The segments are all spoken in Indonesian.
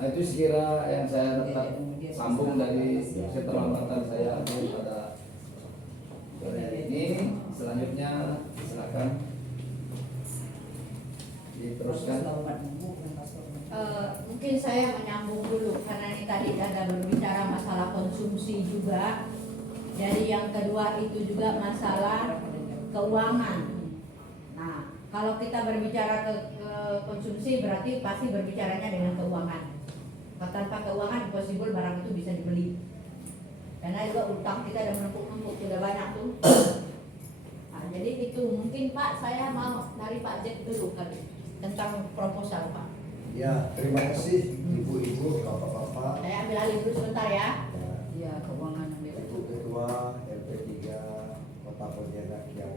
Nah, itu sekira yang saya tetap sambung dari keterlambatan saya pada sore hari ini. Selanjutnya silakan diteruskan. Mungkin saya menyambung dulu karena ini tadi ada berbicara masalah konsumsi juga. Jadi yang kedua itu juga masalah keuangan. Nah, kalau kita berbicara ke konsumsi berarti pasti berbicaranya dengan keuangan. Tanpa keuangan impossible barang itu bisa dibeli. Karena juga utang kita ada menumpuk-numpuk sudah banyak tuh. Nah, jadi itu mungkin Pak saya mau dari Pak Jack dulu kali tentang proposal Pak. Ya, terima kasih ibu-ibu, bapak-bapak. Saya ambil alih dulu sebentar ya. Ya, keuangan Ibu Ketua LP3 Kota Pontianak yang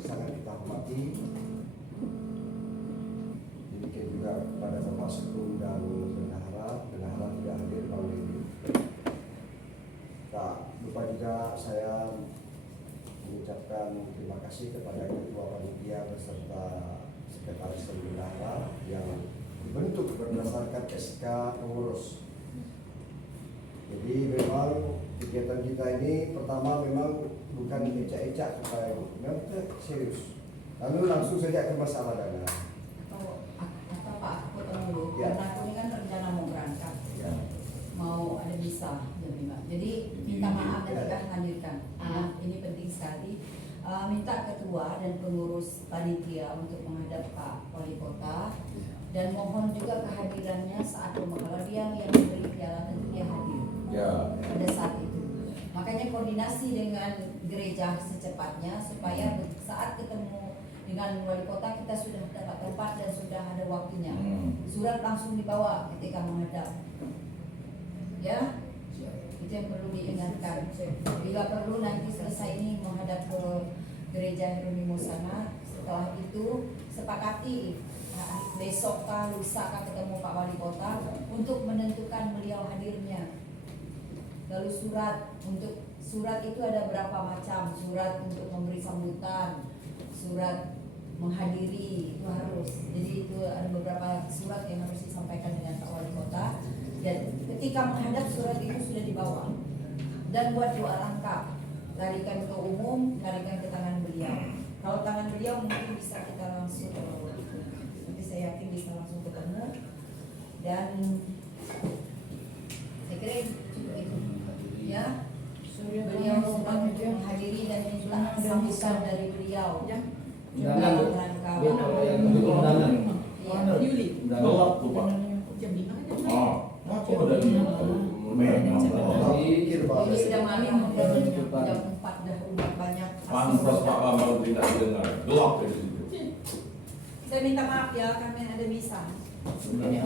sangat kita hormati. Demikian juga kepada Bapak Sekun dan Bendahara tidak hadir malam ini. Tak lupa juga saya mengucapkan terima kasih kepada Ketua Panitia beserta Sekretaris dan Bendahara yang dibentuk berdasarkan SK pengurus. Jadi memang kegiatan kita ini pertama memang bukan ecak-ecak supaya memang kita serius. Lalu langsung saja ke masalah dana. Apa Pak, aku tahu dulu, Ya. karena aku ini kan rencana mau berangkat, Ya. mau ada visa jam 5. Jadi minta maaf dan Ya. tidak hadirkan. Ini penting sekali. Minta ketua dan pengurus panitia untuk menghadap Pak Wali Kota dan mohon juga kehadirannya saat pembekalan dia yang memberi piala tentu dia hadir pada saat itu. Makanya koordinasi dengan gereja secepatnya supaya saat ketemu dengan wali kota kita sudah dapat tempat dan sudah ada waktunya. Surat langsung dibawa ketika menghadap. Ya, itu yang perlu diingatkan. Bila perlu nanti selesai ini menghadap ke gereja Hieronymous sana. Setelah itu sepakati besok kah lusa kah ketemu Pak Wali Kota untuk menentukan beliau hadirnya. Lalu surat itu ada berapa macam, surat untuk memberi sambutan, surat menghadiri itu harus. Jadi itu ada beberapa surat yang harus disampaikan dengan Pak Wali Kota. Dan ketika menghadap surat itu sudah dibawa dan buat doa lengkap, larikan ke umum, larikan ke tangan beliau. Kalau tangan beliau mungkin bisa kita langsung tapi saya yakin bisa langsung ketemu dan saya kira cukup itu. Ya, beliau menghadiri dan minta sambutan dari beliau. Undangan, yang untuk undangan. Yuli. Undangan. Jam 5 kan? Aku ada di Ini sudah malam jam 4 dah umat banyak. Pantas Pak Bambang tidak dengar. Gelap di situ. Saya minta maaf ya kami ada misa. Ya.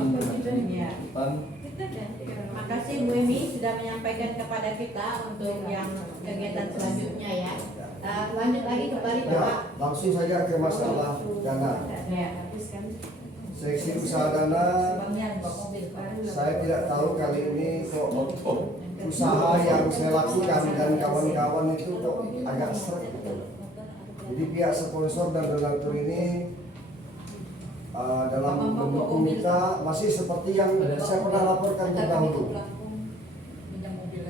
Terima kasih Bu Emi sudah menyampaikan kepada kita untuk yang kegiatan selanjutnya ya. Lanjut lagi kembali Ya, Bapak. langsung saja ke masalah dana. Ya. Seksi usaha dana, saya tidak tahu kali ini kok usaha yang saya lakukan dan kawan-kawan itu kok agak seret. Jadi pihak sponsor dan donatur ini dalam mendukung kita masih seperti yang saya pernah laporkan terdahulu.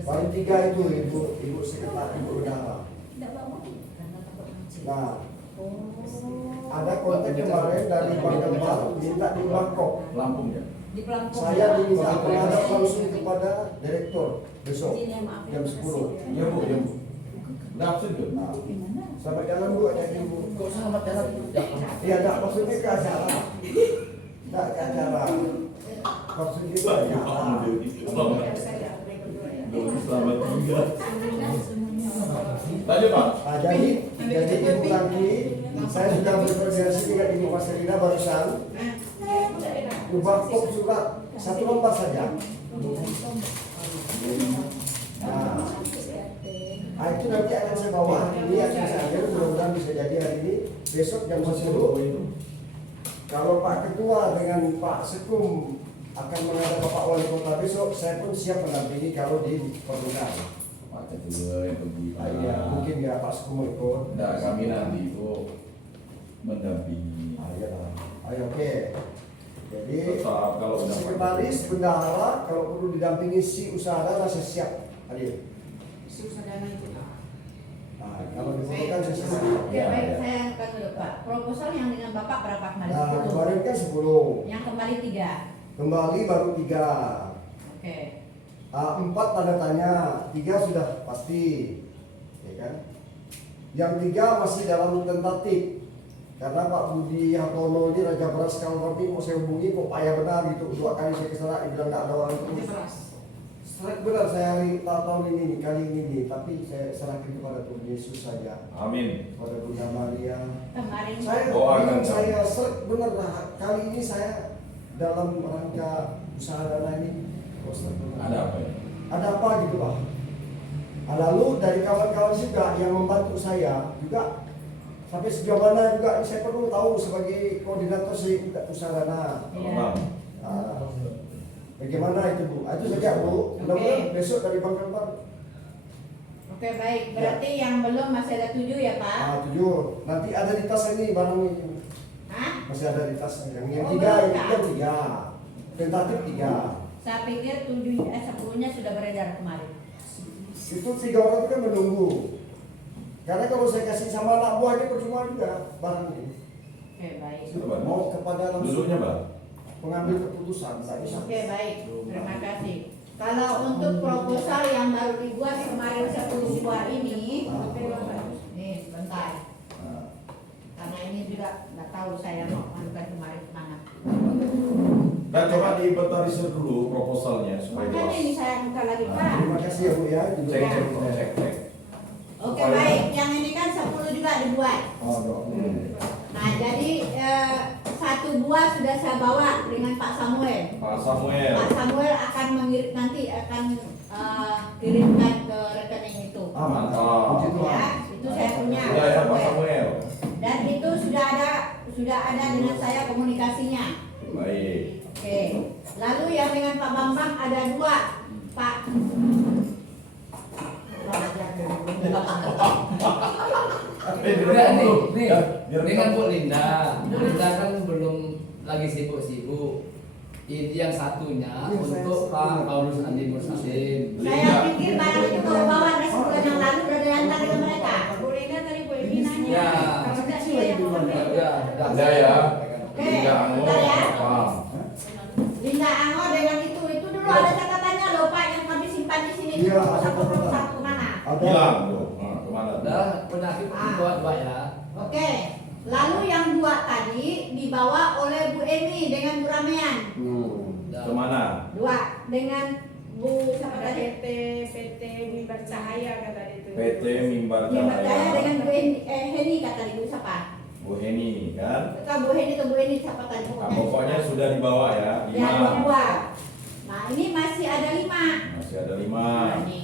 Paling tiga itu ibu sekretaris, ibu bendahara. Nah, ada kontak kemarin dari Bank Gembal minta di Bangkok. Lampung ya. Di Pelangkong. Saya diminta menghadap langsung kepada direktur besok jam 10. Iya Bu, iya Bu. Langsung tuh. Nah, selamat jalan Bu, jadi Bu. Kok selamat jalan? Iya, tak maksudnya ke acara. Tak ke acara. Maksudnya ke acara. Selamat juga. Tanya Pak. Nah, jadi Ibu Tangki, saya sudah berkoordinasi dengan Ibu Marcelina barusan. Ubah kop surat satu lembar saja. Nah, itu nanti akan saya bawa hari ini, akan saya ambil, mudah-mudahan bisa jadi hari ini. Besok jam 10. Kalau Pak Ketua dengan Pak Sekum akan menghadap Bapak Wali Kota besok, saya pun siap mendampingi kalau diperlukan. Pak Ketua yang pergi. Iya, mungkin ya Pak Sekum ikut. Nah, kami nanti itu mendampingi. Ayo, oke. Jadi Tetap kalau udah sekretaris, bendahara, kalau perlu didampingi si usaha saya siap hadir. Susah itu. Nah, kalau diperlukan saya siap. Oke, baik, saya akan dulu Pak. Proposal yang dengan Bapak berapa kemarin? Nah, 10. kemarin kan 10. Yang kembali 3. Kembali baru 3. Oke. 4 tanda tanya, 3 sudah pasti, ya kan? Yang 3 masih dalam tentatif, karena Pak Budi Hartono ini Raja Beras Kalvarti mau saya hubungi kok payah benar gitu, 2 kali saya kesana, dia bilang nggak ada orang itu. Strike benar saya hari tahun ini kali ini nih, tapi saya serahkan kepada Tuhan Yesus saja, Amin. pada Bunda Maria. Kemarin Saya Doakan saya strike benar lah. Kali ini saya dalam rangka usaha dana ini. kok strike benar. Ada apa ya? Ada apa gitu Pak? Nah, lalu dari kawan-kawan juga yang membantu saya juga sampai sejauh mana juga saya perlu tahu sebagai koordinator usaha dana. Iya. Bang. Nah, bagaimana itu Bu? Itu saja Bu. Mudah-mudahan Oke. besok dari Bang Kembar. Oke, baik. Berarti yang belum masih ada 7 ya Pak? 7. Nanti ada di tas ini barang ini. Hah? Masih ada di tas yang Oh, 3, belum, yang Kak? 3. Tentatif 3. Saya pikir 10-nya sudah beredar kemarin. Itu 3 orang itu kan menunggu. Karena kalau saya kasih sama anak buahnya percuma juga barang ini. Oke, baik. Mau kepada langsung Duduknya Bang. pengambil keputusan, tak bisa. Oke, baik. Terima kasih. Kalau untuk proposal yang baru dibuat kemarin 10 buah ini, nih sebentar. Nah, Karena ini juga nggak tahu saya mau anukan kemarin kemana. Dan coba diinventarisir dulu proposalnya supaya Makanya jelas. ini saya buka lagi Pak. terima kasih ya Bu ya. Cek cek cek cek. Oke, Supaya- baik. Yang ini kan 10 juga dibuat. Oh, dok. Nah, jadi 1 buah sudah saya bawa dengan Pak Samuel. Pak Samuel. Pak Samuel akan mengirim nanti akan kirimkan ke rekening itu. Aman. Mantap. Puji Tuhan. Ya, itu saya punya. Sudah ya Pak Samuel. Dan itu sudah ada dengan saya komunikasinya. Baik. Oke. Lalu yang dengan Pak Bambang ada 2, Pak. Enggak nih, Biar dengan Bu Linda. Bu Linda kan belum lagi sibuk-sibuk. Ini yang satunya untuk Pak Paulus Andi Mursalim. Saya pikir barang itu kalau bawa dari sebulan yang lalu udah diantar dengan mereka. Bu Rina tadi Bu Emi nanya. Ya. Kalau enggak dia yang mau ambil. Ada ya. Oke, Tidak anu. bentar ya. Apa? Linda Angor dengan itu dulu ada catatannya loh Pak yang kami simpan di sini. Iya, Satu ada. satu kemana? Bilang tuh. Nah, kemana? Udah penyakit buat ya. Oke. Lalu yang 2 tadi dibawa oleh Bu Emi dengan Bu Ramean. Kemana? 2 dengan Bu siapa Ada tadi? PT Mimbar Cahaya kata itu. PT Mimbar Yang percaya Cahaya. dengan Bu Heni kata Ibu siapa? Bu Heni kan? Kita Bu Heni atau Bu Heni siapa tadi Nah, pokoknya sudah dibawa ya. Ya, 5. 2. Nah, ini masih ada 5. Masih ada 5. Nah, ini.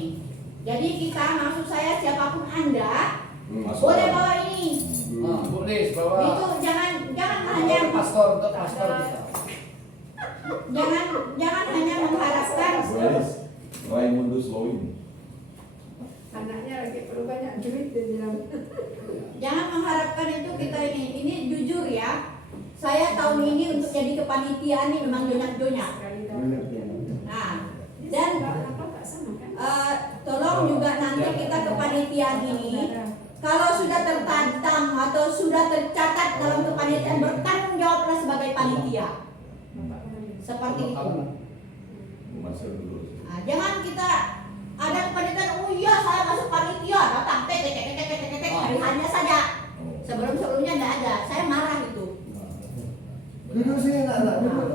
Jadi kita maksud saya siapapun Anda Masuk. boleh bawa ini. Ah, Bu Lis Itu bawa jangan hanya pastor untuk pastor kita. jangan hanya mengharapkan Boris, Raimundus Lowin. Anaknya lagi perlu banyak duit dia bilang. jangan mengharapkan itu kita ini jujur ya. Saya tahun ini untuk jadi kepanitiaan ini memang jonyak-jonyak. Sekali tahu. Nah, dan Apa tak sama kan? tolong juga nanti kita kepanitiaan ini kalau sudah tertantang atau sudah tercatat dalam kepanitiaan bertanggung jawablah sebagai panitia. Seperti itu. Masuk dulu. Nah, jangan kita ada kepanitiaan, oh iya saya masuk panitia, datang hari-harinya saja. Oh. Sebelum-sebelumnya tidak ada, saya marah itu. Duduk sini nak duduk.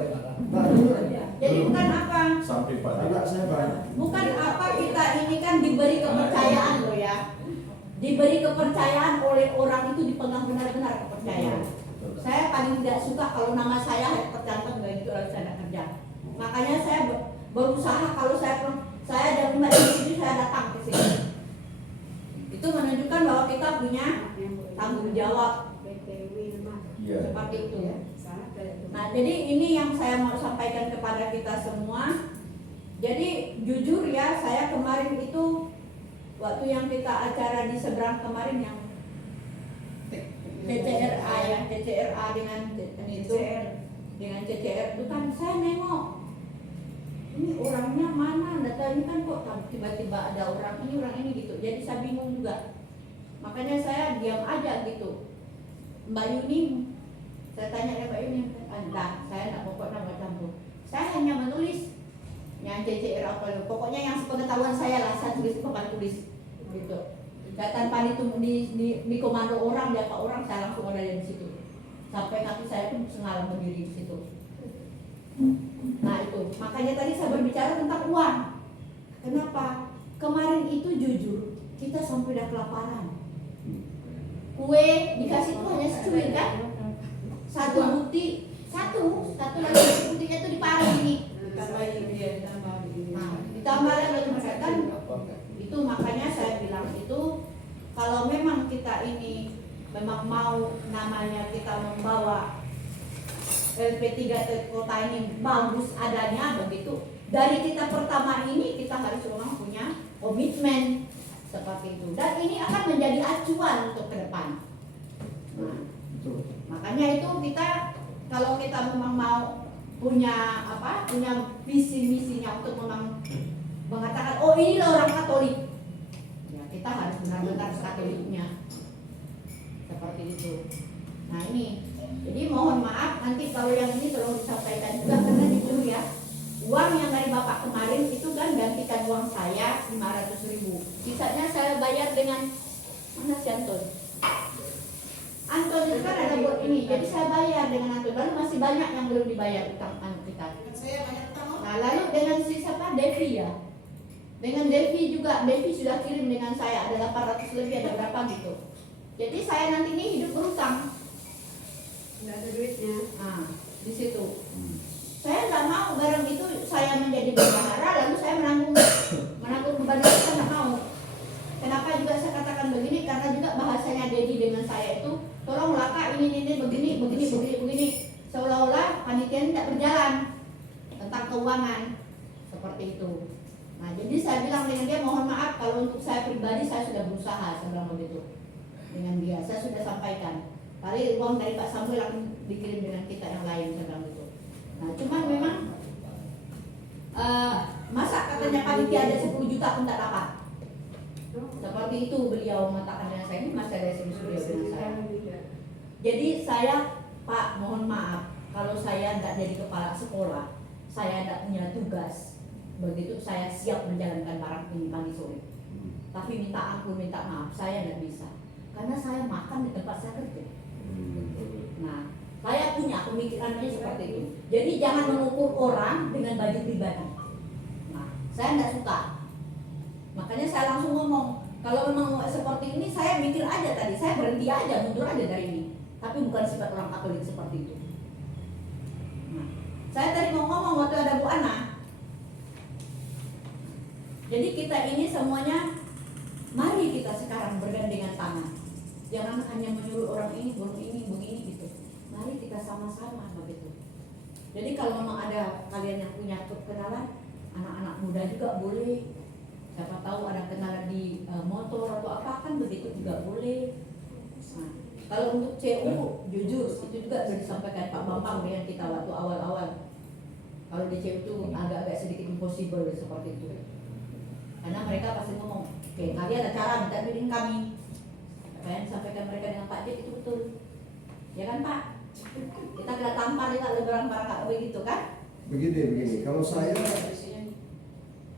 Nak duduk. Jadi bukan apa, Sampai Pak. Anak saya Pak. bukan apa kita ini kan diberi kepercayaan loh ya. Diberi kepercayaan oleh orang itu dipegang benar-benar kepercayaan. Saya paling tidak suka kalau nama saya tercantum begitu kalau saya tidak kerja. Makanya saya berusaha kalau saya jam 5 ini saya datang ke sini. Itu menunjukkan bahwa kita punya tanggung jawab BTW nama. Iya. seperti itu. Salah kayak itu. Nah, jadi ini yang saya mau sampaikan kepada kita semua. Jadi jujur ya, saya kemarin itu waktu yang kita acara di seberang kemarin yang TCRA ya, TCRA dengan itu. dengan CCR itu kan saya nengok ini orangnya mana, data ini kan kok tiba-tiba ada orang ini gitu. Jadi saya bingung juga. Makanya saya diam aja gitu. Mbak Yuni, saya tanya ya Mbak Yuni, enggak, saya enggak pokoknya macam itu. Saya hanya menulis yang CCR apa, pokoknya yang sepengetahuan saya lah, saya tulis papan tulis gitu. Dan tanpa di komando orang, dia apa orang, saya langsung ada di situ. Sampai kaki saya pun sengalah berdiri di situ. Nah itu, makanya tadi saya berbicara tentang uang. Kenapa? Kemarin itu jujur, kita sampai udah kelaparan. Kue dikasih tuh hanya secuil kan? Satu lagi buktinya tuh diparah ini. Nah, ditambah lagi kan? Itu makanya saya bilang itu kalau memang kita ini memang mau namanya kita membawa LP3 kota ini bagus adanya begitu. Dari kita pertama ini kita harus memang punya komitmen seperti itu. Dan ini akan menjadi acuan untuk ke depan. Nah, makanya itu kita kalau kita memang mau punya punya visi misinya untuk memang mengatakan oh inilah orang Katolik. Ya kita harus benar-benar Katoliknya. Seperti itu. Nah ini, jadi mohon maaf nanti kalau yang ini tolong disampaikan juga karena jujur ya, uang yang dari Bapak kemarin itu kan gantikan uang saya 500.000. Sisanya saya bayar dengan mana si Anton? Anton itu kan ada buat ini, jadi saya bayar dengan Anton. Lalu masih banyak yang belum dibayar utang kita. Nah lalu dengan si siapa? Devi ya. Dengan Devi juga, Devi sudah kirim dengan saya ada 800 lebih ada berapa gitu. Jadi saya nanti ini hidup berutang. Nggak ada duitnya. Nah, di situ. Saya nggak mau barang itu saya menjadi bendahara lalu saya menanggung beban itu saya nggak mau. Kenapa juga saya katakan begini? Karena juga bahasanya Dedi dengan saya itu, tolonglah Kak ini begini. Seolah-olah panitia ini tidak berjalan tentang keuangan seperti itu. Nah, jadi saya bilang dengan dia mohon maaf kalau untuk saya pribadi saya sudah berusaha saya bilang begitu. Dengan dia, saya sudah sampaikan. Kali uang dari Pak Samuel akan dikirim dengan kita yang lain sedang itu. Nah, cuman memang masa katanya panitia ada 10 juta pun tak dapat. Seperti itu beliau mengatakan dengan saya, ini masih ada serius beliau dengan saya. Jadi saya, Pak, mohon maaf kalau saya tidak jadi kepala sekolah, saya tidak punya tugas. Begitu saya siap menjalankan barang ini pagi sore. Tapi minta ampun, minta maaf, saya tidak bisa. Karena saya makan di tempat saya kerja. Nah, saya punya pemikirannya seperti itu. Jadi jangan mengukur orang dengan baju pribadi. Nah, saya tidak suka. Makanya saya langsung ngomong, kalau memang seperti ini saya mikir aja tadi, saya berhenti aja, mundur aja dari ini. Tapi bukan sifat orang Katolik seperti itu. Nah, saya tadi mau ngomong waktu ada Bu Ana. Jadi kita ini semuanya, mari kita sekarang bergandengan tangan. Jangan hanya menyuruh orang ini, begini gitu. Mari kita sama-sama begitu. Jadi kalau memang ada kalian yang punya kenalan, anak-anak muda juga boleh. Siapa tahu ada kenalan di motor atau apa kan begitu juga boleh. Nah, kalau untuk CU, jujur itu juga sudah disampaikan Pak Bambang dengan kita waktu awal-awal. Kalau di CU itu agak-agak sedikit impossible seperti itu. Karena mereka pasti ngomong, oke, kalian ada cara minta duit kami. Apa yang disampaikan mereka dengan Pak Jek itu betul. Ya kan Pak? Kita kena tampar juga lebaran para kak begitu kan? Begini, kalau saya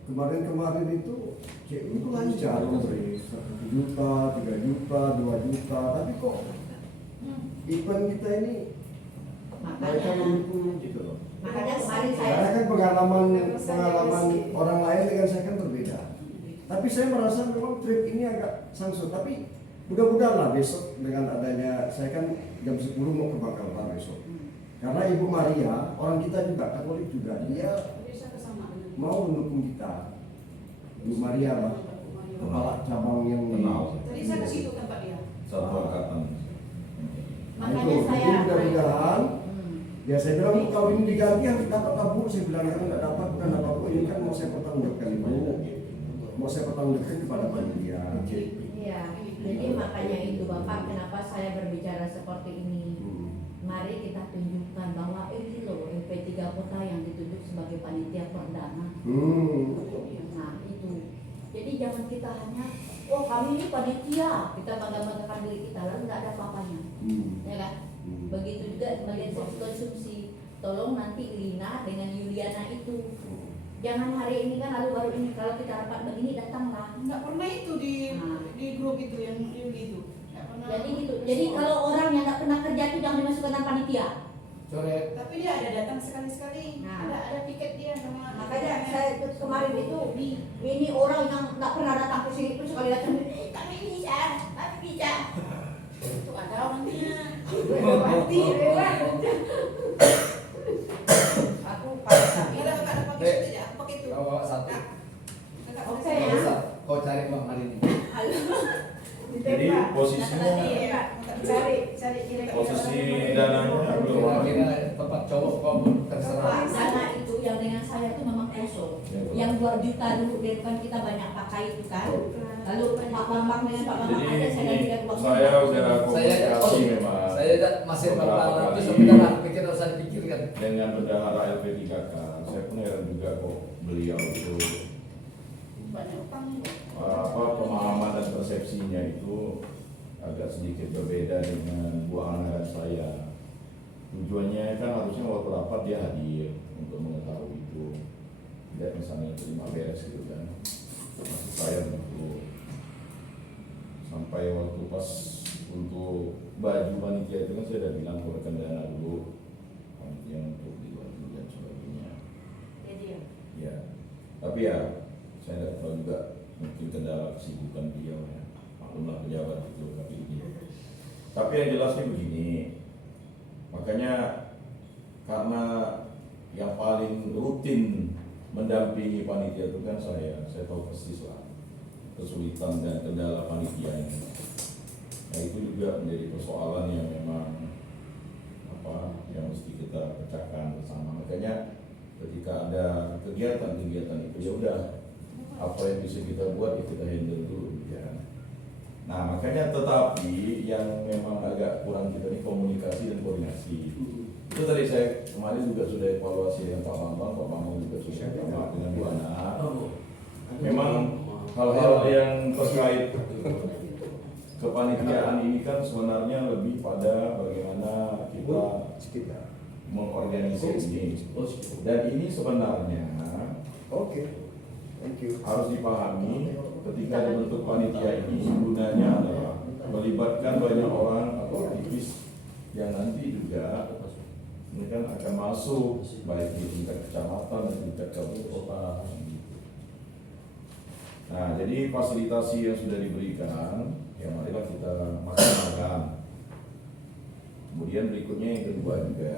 kemarin itu CU itu lancar memberi 1 juta, 3 juta, 2 juta, tapi kok event kita ini mereka mendukung gitu loh. Makanya kemarin saya Karena kan pengalaman orang lain dengan saya kan berbeda. Tapi saya merasa memang trip ini agak sangsuh. Tapi mudah-mudahan besok dengan adanya, saya kan jam 10 mau ke Bangkalbar besok. Karena Ibu Maria, orang kita juga Katolik juga, dia mau mendukung kita. Ibu Maria lah, kepala cabang yang Kenal. Tadi saya ke situ kan Pak dia. Satu angkatan. Nah, makanya itu, saya jadi mudah-mudahan ya saya bilang kalau ini diganti harus dapat tabu. Saya bilang kalau nggak dapat bukan apa-apa, ini kan mau saya pertanggungjawabkan Ibu, mau saya pertanggungjawabkan kepada panitia. Iya, jadi makanya itu Bapak kenapa saya berbicara seperti ini. mari kita tunjukkan bahwa ini loh LP3 Kota yang ditunjuk sebagai panitia perdana. Nah itu, jadi jangan kita hanya, oh kami ini panitia, kita bangga-banggakan diri kita, lalu nggak ada apa-apanya, ya kan? Begitu juga bagian seks konsumsi, tolong nanti Lina dengan Yuliana itu, jangan hari ini kan lalu baru ini, kalau kita rapat begini datanglah. Nggak pernah itu di grup itu yang Yuli itu. Nggak pernah. Jadi gitu, jadi kalau orang yang nggak pernah kerja itu jangan dimasukkan dalam panitia. Sore. Tapi dia ada datang sekali-sekali. Nah. Ada tiket dia sama. Makanya saya kemarin itu ini orang yang nggak pernah datang ke sini itu sekali datang, kami bisa. Itu ada orangnya. Pasti lewat. Aku paksa. Nggak ada pakai itu ya. Aku pakai itu. Kau bawa satu. Oke Nggak ya. usah. Kau cari uang hari ini. Jadi posisinya Cari kira-kira. posisi dananya belum. Kira-kira tempat cowok kau terserah. Dana itu yang dengan saya itu memang kosong. Yang 2 juta dulu dari kan kita banyak pakai itu kan. Lalu Pak Bambang dengan Pak Bambang Jadi ada saya ini tidak buat. saya udah komunikasi memang Saya masih beberapa berapa kali sebentar pikir usah dipikirkan. dengan bendahara LP3K. Saya pun heran juga kok beliau itu Banyak utang. pemahaman dan persepsinya itu agak sedikit berbeda dengan Bu Ana dan saya. Tujuannya kan harusnya waktu rapat dia hadir untuk mengetahui itu, tidak misalnya terima beres gitu kan. Maksud saya untuk sampai waktu pas untuk baju panitia itu kan saya udah bilang keluarkan dana dulu panitia untuk dibantu dan sebagainya. Jadi ya. Ya, tapi ya saya tidak tahu juga mungkin kendala kesibukan beliau ya, maklumlah pejabat itu tapi begini. Tapi yang jelasnya begini, makanya karena yang paling rutin mendampingi panitia itu kan saya tahu persis lah kesulitan dan kendala panitianya. Nah itu juga menjadi persoalan yang memang yang mesti kita pecahkan bersama. Makanya ketika ada kegiatan itu ya udah apa yang bisa kita buat ya kita handle dulu ya. Nah makanya tetapi yang memang agak kurang kita ini komunikasi dan koordinasi. Itu tadi saya kemarin juga sudah evaluasi dengan Pak Bambang juga sudah sama dengan Bu Ana. Memang hal-hal yang terkait kepanitiaan ini kan sebenarnya lebih pada bagaimana kita mengorganisasi ini. Dan ini sebenarnya harus dipahami ketika dibentuk panitia ini gunanya adalah melibatkan banyak orang atau aktivis yang nanti juga ini kan akan masuk baik di tingkat kecamatan dan tingkat kabupaten kota. Nah jadi fasilitasi yang sudah diberikan ya marilah kita maksimalkan. Kemudian berikutnya yang kedua juga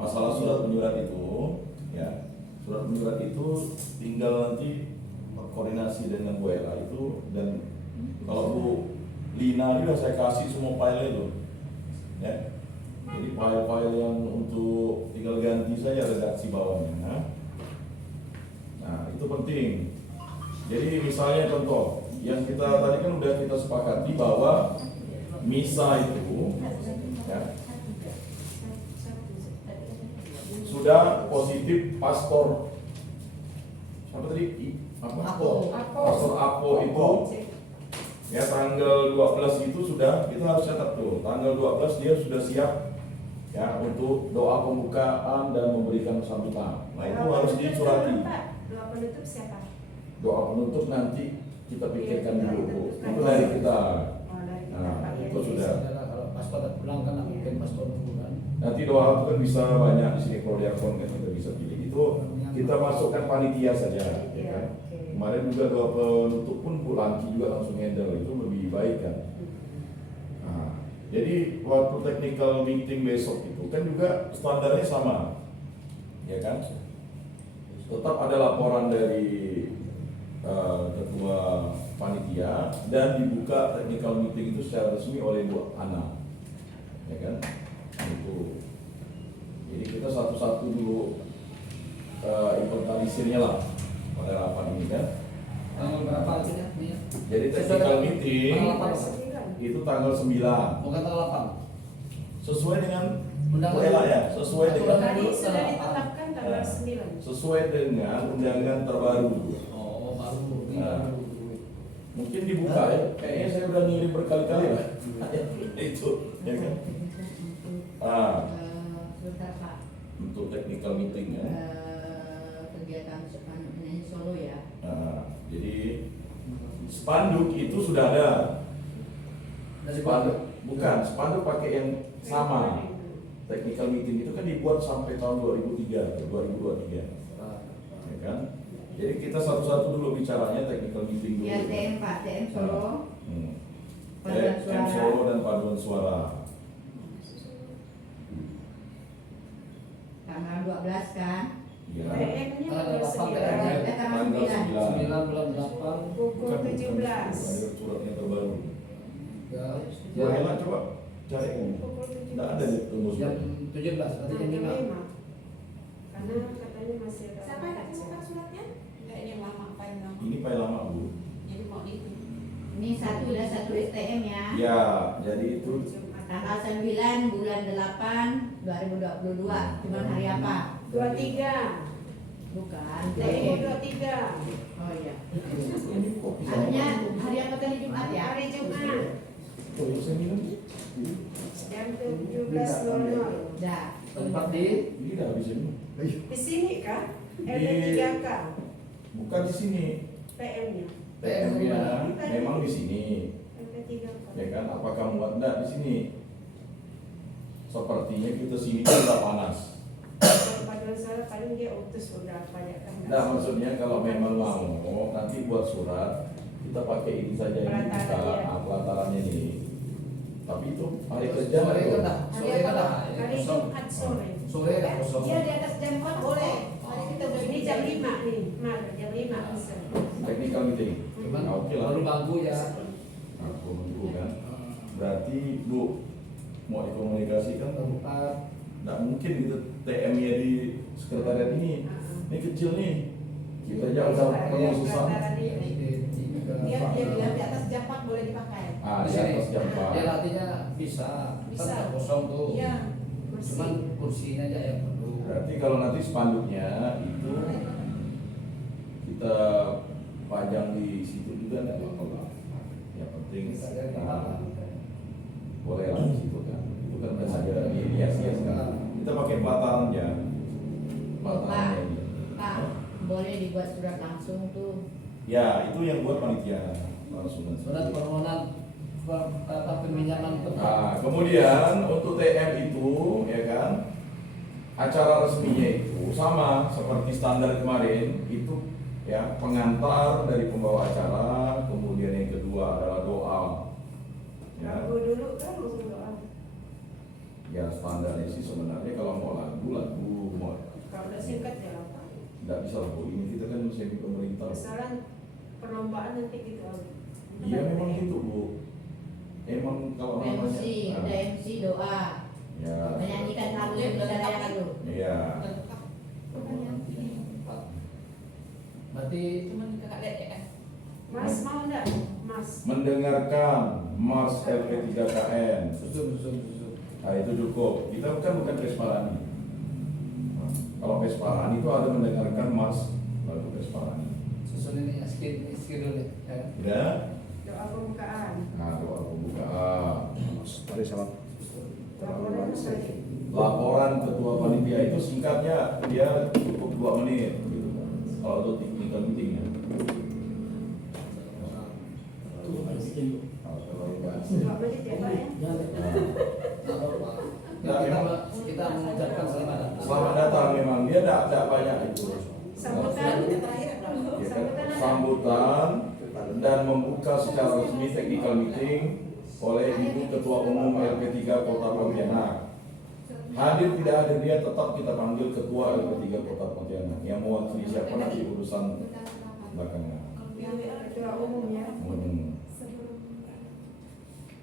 masalah surat menyurat itu ya. Surat menyurat itu tinggal nanti koordinasi dengan Bu Ella itu, dan kalau Bu Lina juga saya kasih semua file itu ya. Jadi file-file yang untuk tinggal ganti saja redaksi bawahnya. Nah itu penting. Jadi misalnya contoh yang kita tadi kan udah kita sepakati bahwa misa itu ya, sudah positif pastor apa tadi? Apo. Pastor Apo itu ya tanggal 12 itu sudah kita harus catat tuh. Tanggal 12 dia sudah siap ya untuk doa pembukaan dan memberikan sambutan. Nah itu harus disurati. Doa penutup siapa? Doa penutup nanti kita pikirkan dulu. Itu dari kita. Nah itu sudah. Kalau pastor pulang kan mungkin pastor pulang. Nanti doa itu kan bisa banyak di sini kalau diakon kan kita bisa pilih. Itu kita masukkan panitia saja. Ya kan? Kemarin juga doa penutup pun Bu Langki juga langsung handle, itu lebih baik kan. Nah, jadi waktu technical meeting besok itu kan juga standarnya sama, ya kan? Tetap ada laporan dari ketua panitia dan dibuka technical meeting itu secara resmi oleh Bu Ana, ya kan? Itu. Jadi kita satu-satu dulu inventarisirnya lah pada rapat ini kan. Tanggal berapa aja nih? Jadi technical meeting Tanggal 8. itu tanggal 9. Bukan tanggal 8. sesuai dengan Undangan. WLA ya, sesuai dengan Tadi sudah ditetapkan tanggal 9. sesuai dengan undangan terbaru. Oh, baru. Nah, mungkin dibuka ya, kayaknya saya udah ngirim berkali-kali lah. Itu, ya kan? Sebentar Pak. Untuk technical meeting ya. Kegiatan penyanyi solo ya. Nah, jadi spanduk itu sudah ada. Dari Spanduk bukan, spanduk pakai yang sama. Technical meeting itu kan dibuat sampai tahun 2023, ya kan? Jadi kita satu-satu dulu bicaranya technical meeting dulu. Ya TM Pak, TM Solo. Paduan TM suara. Solo dan paduan suara. Tanggal 12 kan? Ya. TM-nya Tanggal tanggal 9. 8 Tanggal 9. 9 bulan 8. Pukul 17. Suratnya terbaru. Ya, Boleh lah coba cari. Pukul 17. Tidak ada di tunggu jam surat. 17 nanti jam 5. Karena katanya masih ada. Siapa yang menemukan suratnya? Enggak, ini yang lama, Pak, yang lama. Ini paling lama Bu. Jadi mau itu. Ini satu udah satu STM ya. Ya, jadi itu Tanggal 9 bulan 8 2022. Cuman hari apa? 23. Bukan. Tanggal TM. 23. Oh iya. ini kok bisa. Artinya hari apa tadi Jumat ya? Hari Jumat. Oh, yang saya bilang Jam 17.00. Udah. Tempat di ini udah habis ini. Di sini kah? Di- RT3K. Bukan di sini. PM-nya. TM-nya memang di sini. RT3K. Ya kan? Apakah muat enggak di sini? Sepertinya kita sini kan udah panas. Kalau paduan suara paling dia utus udah banyak kan. Nah, maksudnya kalau memang mau nanti buat surat kita pakai ini saja ini kita Pelatarannya. pelatarannya ini. Tapi itu hari kerja sore itu. kan dah. Sore kan dah. Hari Jumat sore. Sore kan kosong. Dia di atas jam 4 boleh. Hari kita udah Ini jam 5 nih, Mar, jam 5 bisa. Technical meeting. Cuman Nah, oke lah. baru bangku ya. Aku menunggu kan. Berarti Bu mau dikomunikasikan Tempat nggak mungkin itu TM-nya di sekretariat ini. Ini kecil nih. Kita aja udah perlu susah. Dia bilang di atas jam 4 boleh dipakai. Ah, di atas jam dia 4. latihnya bisa. Bisa. Kan nggak kosong tuh. Iya. Cuman kursinya aja yang perlu. Berarti kalau nanti spanduknya itu kita pajang di situ juga nggak apa-apa lah. Yang penting boleh lah di situ kan. Itu kan udah ada hias-hias kan. Kita pakai pelatarannya. Pelatarannya ini. Pak, boleh dibuat surat langsung tuh. Ya, itu yang buat panitia langsung. Surat permohonan peminjaman tempat. Nah, kemudian untuk TM itu, ya kan, acara resminya itu sama seperti standar kemarin, itu ya pengantar dari pembawa acara, kemudian yang kedua adalah doa. Ya, Lagu dulu kan langsung doa. ya standarnya sih sebenarnya kalau mau lagu mau Kalau udah singkat ya apa? nggak bisa lagu ini kita kan semi pemerintah. Kesalahan perlombaan nanti gitu. Iya memang gitu Bu. Emang kalau namanya. MC, Nah, udah MC doa. ya. Menyanyikan lagu yang bisa layan dulu. Iya. Berarti Cuman kita nggak lihat ya kan. Mas mau enggak? Mas. Mendengarkan Mars LP3KN. susun. Nah itu cukup. Kita kan bukan Vesparani. Nah, kalau Vesparani itu ada mendengarkan Mars lagu Vesparani. Susun ini ya, skill dulu ya. Ya. Doa pembukaan. Nah doa pembukaan. Mari salam. Laporan lagi. Laporan ketua panitia itu singkatnya dia cukup 2 menit. Gitu. Kalau untuk technical meetingnya. Dua menit ya Pak ya? Kita mengucapkan selamat datang. Selamat datang memang dia tidak banyak itu. Sambutan. Kita terakhir berapa? Ya kan? Sambutan ada. Sambutan dan membuka secara resmi technical meeting oleh Ibu Ketua Umum LP3 Kota Pontianak. Hadir tidak hadir dia tetap kita panggil Ketua LP3 Kota Pontianak. Yang mewakili siapa nanti urusan belakangan. Ketua umum ya.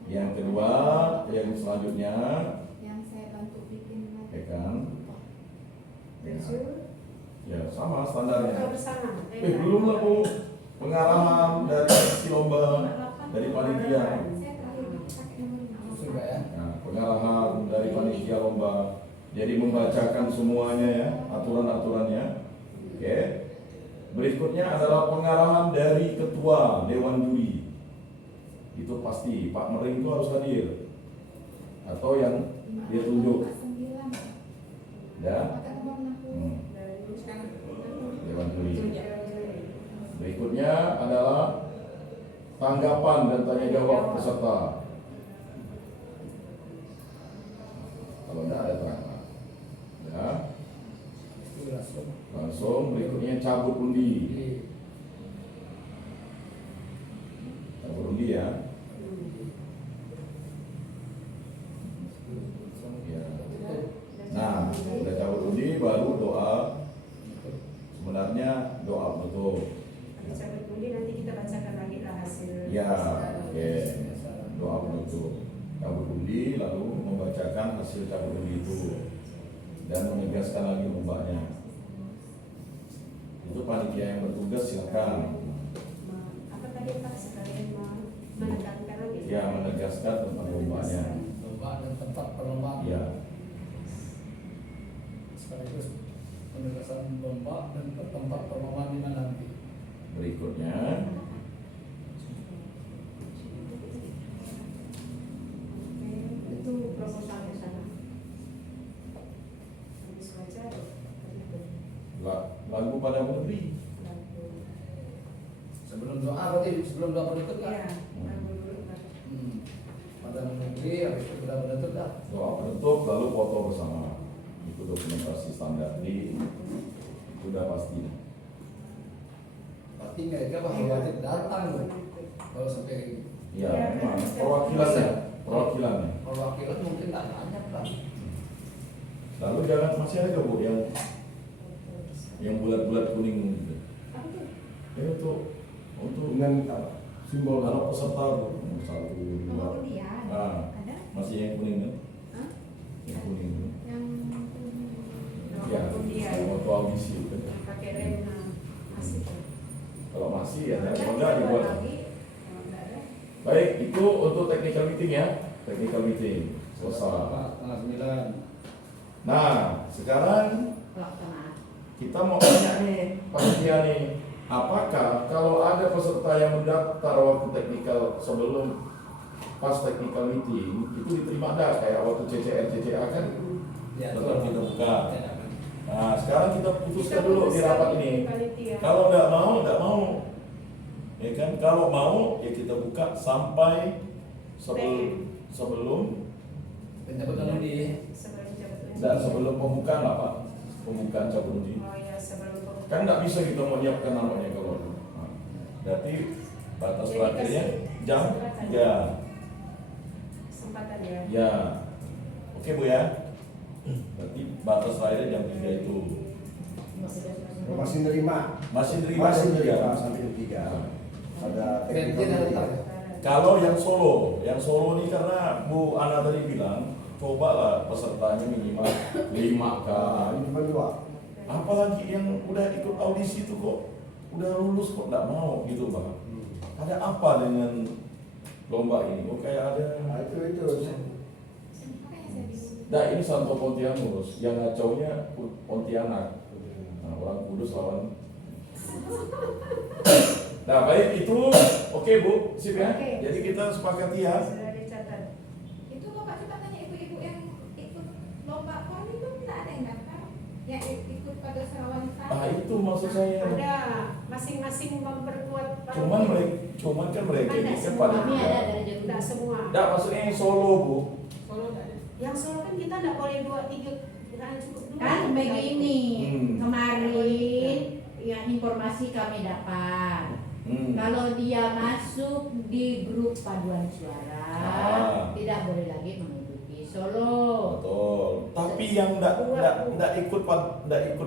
Yang kedua, yang selanjutnya, Yang saya bantu bikin ya kan? Pensiun. Ya sama standarnya. Buka bersama. Belum lah Bu, pengarahan dari si lomba dari panitia. Saya terakhir pakai nomor 5. Sudah ya. Nah, pengarahan dari panitia lomba. Jadi membacakan semuanya ya, aturan-aturannya. Oke. Berikutnya adalah pengarahan dari ketua Dewan Juri. Itu pasti Pak Mering itu harus hadir atau yang dia tunjuk. Ya. Dewan Juri. Berikutnya adalah tanggapan dan tanya jawab peserta. Kalau tidak ada terangkan, ya langsung. Berikutnya cabut undi. Cabut undi ya. Ya. Nah, udah cabut undi baru doa. Sebenarnya doa betul. Habis cabut undi nanti kita bacakan lagi lah hasil. Ya, oke. Doa penutup. Cabut undi lalu membacakan hasil cabut undi itu dan menegaskan lagi ombaknya. Itu panitia yang bertugas silakan. Apa tadi Pak sekalian menekankan lagi? Ya, menegaskan tentang ombaknya. Lomba dan tempat perlombaan. Ya, Sekaligus penegasan lomba dan tempat perlombaan di mana nanti. berikutnya Itu proposal ke sana. Habis baca, lagu pada negeri. Sebelum doa berarti sebelum doa penutup kan? Ya, lagu dulu Pak. Pada negeri habis itu sudah penutup dah. Doa penutup lalu foto bersama. Itu dokumentasi standar di sudah pasti. Berarti mereka wajib datang loh. Kalau sampai kayak gitu. Ya, memang perwakilannya. Perwakilan mungkin tak banyak kan. Lalu jangan masih ada Bu yang bulat-bulat kuning gitu. Apa tuh? Ya untuk Dengan apa? simbol kalau peserta Bu. 1, 2. Nomor undian. Ah, Ada? masih yang kuning kan? Hah? Yang kuning. Yang Ya, Undian. foto audisi kan. Pakai rem asik. Kalau masih ya, kalau enggak dibuat. lagi. Kalau enggak ada. Baik, itu untuk technical meeting ya. Technical meeting selesai. Tanggal 9. Nah, sekarang pelaksanaan. kita mau tanya nih, panitia nih, apakah kalau ada peserta yang mendaftar waktu technical sebelum pas technical meeting itu diterima enggak kayak waktu CCA kan? Ya, Tetap kita buka. Ya. Nah, sekarang kita putuskan dulu di rapat ini. Kalau enggak mau. Ya kan? Kalau mau ya kita buka sampai sebelum Pencabutan undi. sebelum pembukaan lah Pak. Pembukaan cabut undi. Oh ya, sebelum pembukaan. Kan nggak bisa kita menyiapkan namanya kalau nah, berarti batas Jadi terakhirnya kasih jam kesempatan. 3 Kesempatan ya. ya. Oke Bu ya, berarti batas terakhirnya jam 3 itu Masih nerima. masih terima Masih jam 3. nerima sampai jam 3. Ada Pengen ada tak? Kalau yang Solo ini karena Bu Ana tadi bilang cobalah pesertanya minimal 5 Nah, kan. ini cuma 2. Apalagi yang udah ikut audisi itu kok udah lulus kok nggak mau gitu Bang. Ada apa dengan lomba ini? Oh kayak ada. Nah, itu. Nah ini Santo Pontianus, yang ngacaunya Pontianak. Nah, orang Kudus lawan. Nah baik itu, oke Bu, sip ya. Oke. Jadi kita sepakati ya. Sudah dicatat. Itu Bapak coba tanya ibu-ibu yang ikut lomba pon itu tidak ada yang daftar. Yang ikut pada Sarawak Ah itu maksud saya. Ada masing-masing memperkuat. Cuman kan mereka Ada ini kan semua. Kami ada panitia. dari jam Tidak semua. Nah maksudnya yang Solo Bu. Solo nggak ada. Yang Solo kan kita nggak boleh 2, 3, kita cukup 2. kan begini Hmm. kemarin yang informasi kami dapat kalau dia masuk di grup paduan suara tidak boleh lagi menduduki Solo. Betul. Tapi yang enggak ikut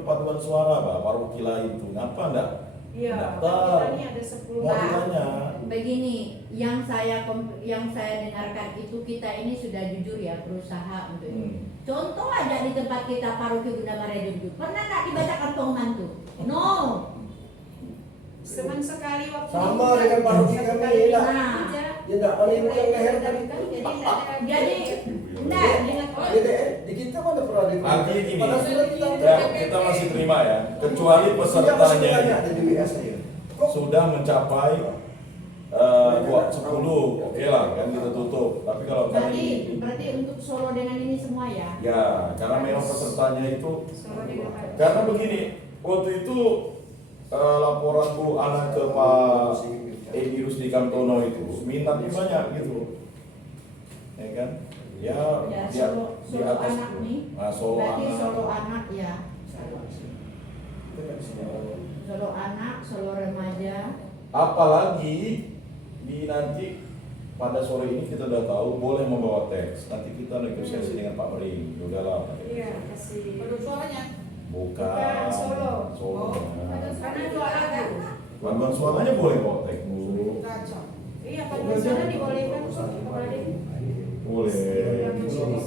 paduan suara Pak, Parukila itu ngapa enggak? Iya. Daftar. Kita ini ada 10. Mau ditanya. Begini, yang saya dengarkan itu kita ini sudah jujur ya berusaha untuk itu. Contoh aja di tempat kita paroki Bunda Maria Jujur, pernah nggak dibacakan pengumuman tuh? No. Cuman sekali waktu Sama dengan paroki kami, sekali ya. Nah. aja. Ya enggak paling yang leher tadi. Jadi nggak ada Jadi Enggak, dengan Di kita mana pernah di Artinya gini, pada surat kita ya, kita masih terima ya, kecuali pesertanya ada di WA saya. Kok sudah mencapai 10, oke lah kan kita tutup. Tapi kalau kali Berarti untuk Solo dengan ini semua ya? ya, karena memang pesertanya itu, Solo dengan Pak. karena begini, waktu itu laporan Bu Ana ke Pak Edi Rusdi Kamtono itu minatnya banyak gitu, ya kan? Ya, Ya, di Solo atas anak nih. Solo Berarti anak. Solo anak ya. Solo anak, Solo remaja. Apalagi di nanti pada sore ini kita udah tahu boleh membawa teks. Nanti kita negosiasi dengan Pak Mering. Ya udahlah. Iya, kasih. Perlu suaranya. Bukan. Bukan, Solo. Solo. Karena dua lagu. Paduan suaranya boleh bawa teks, Bu. Kacau. Iya, paduan suara dibolehkan kepala desa. Boleh. Solo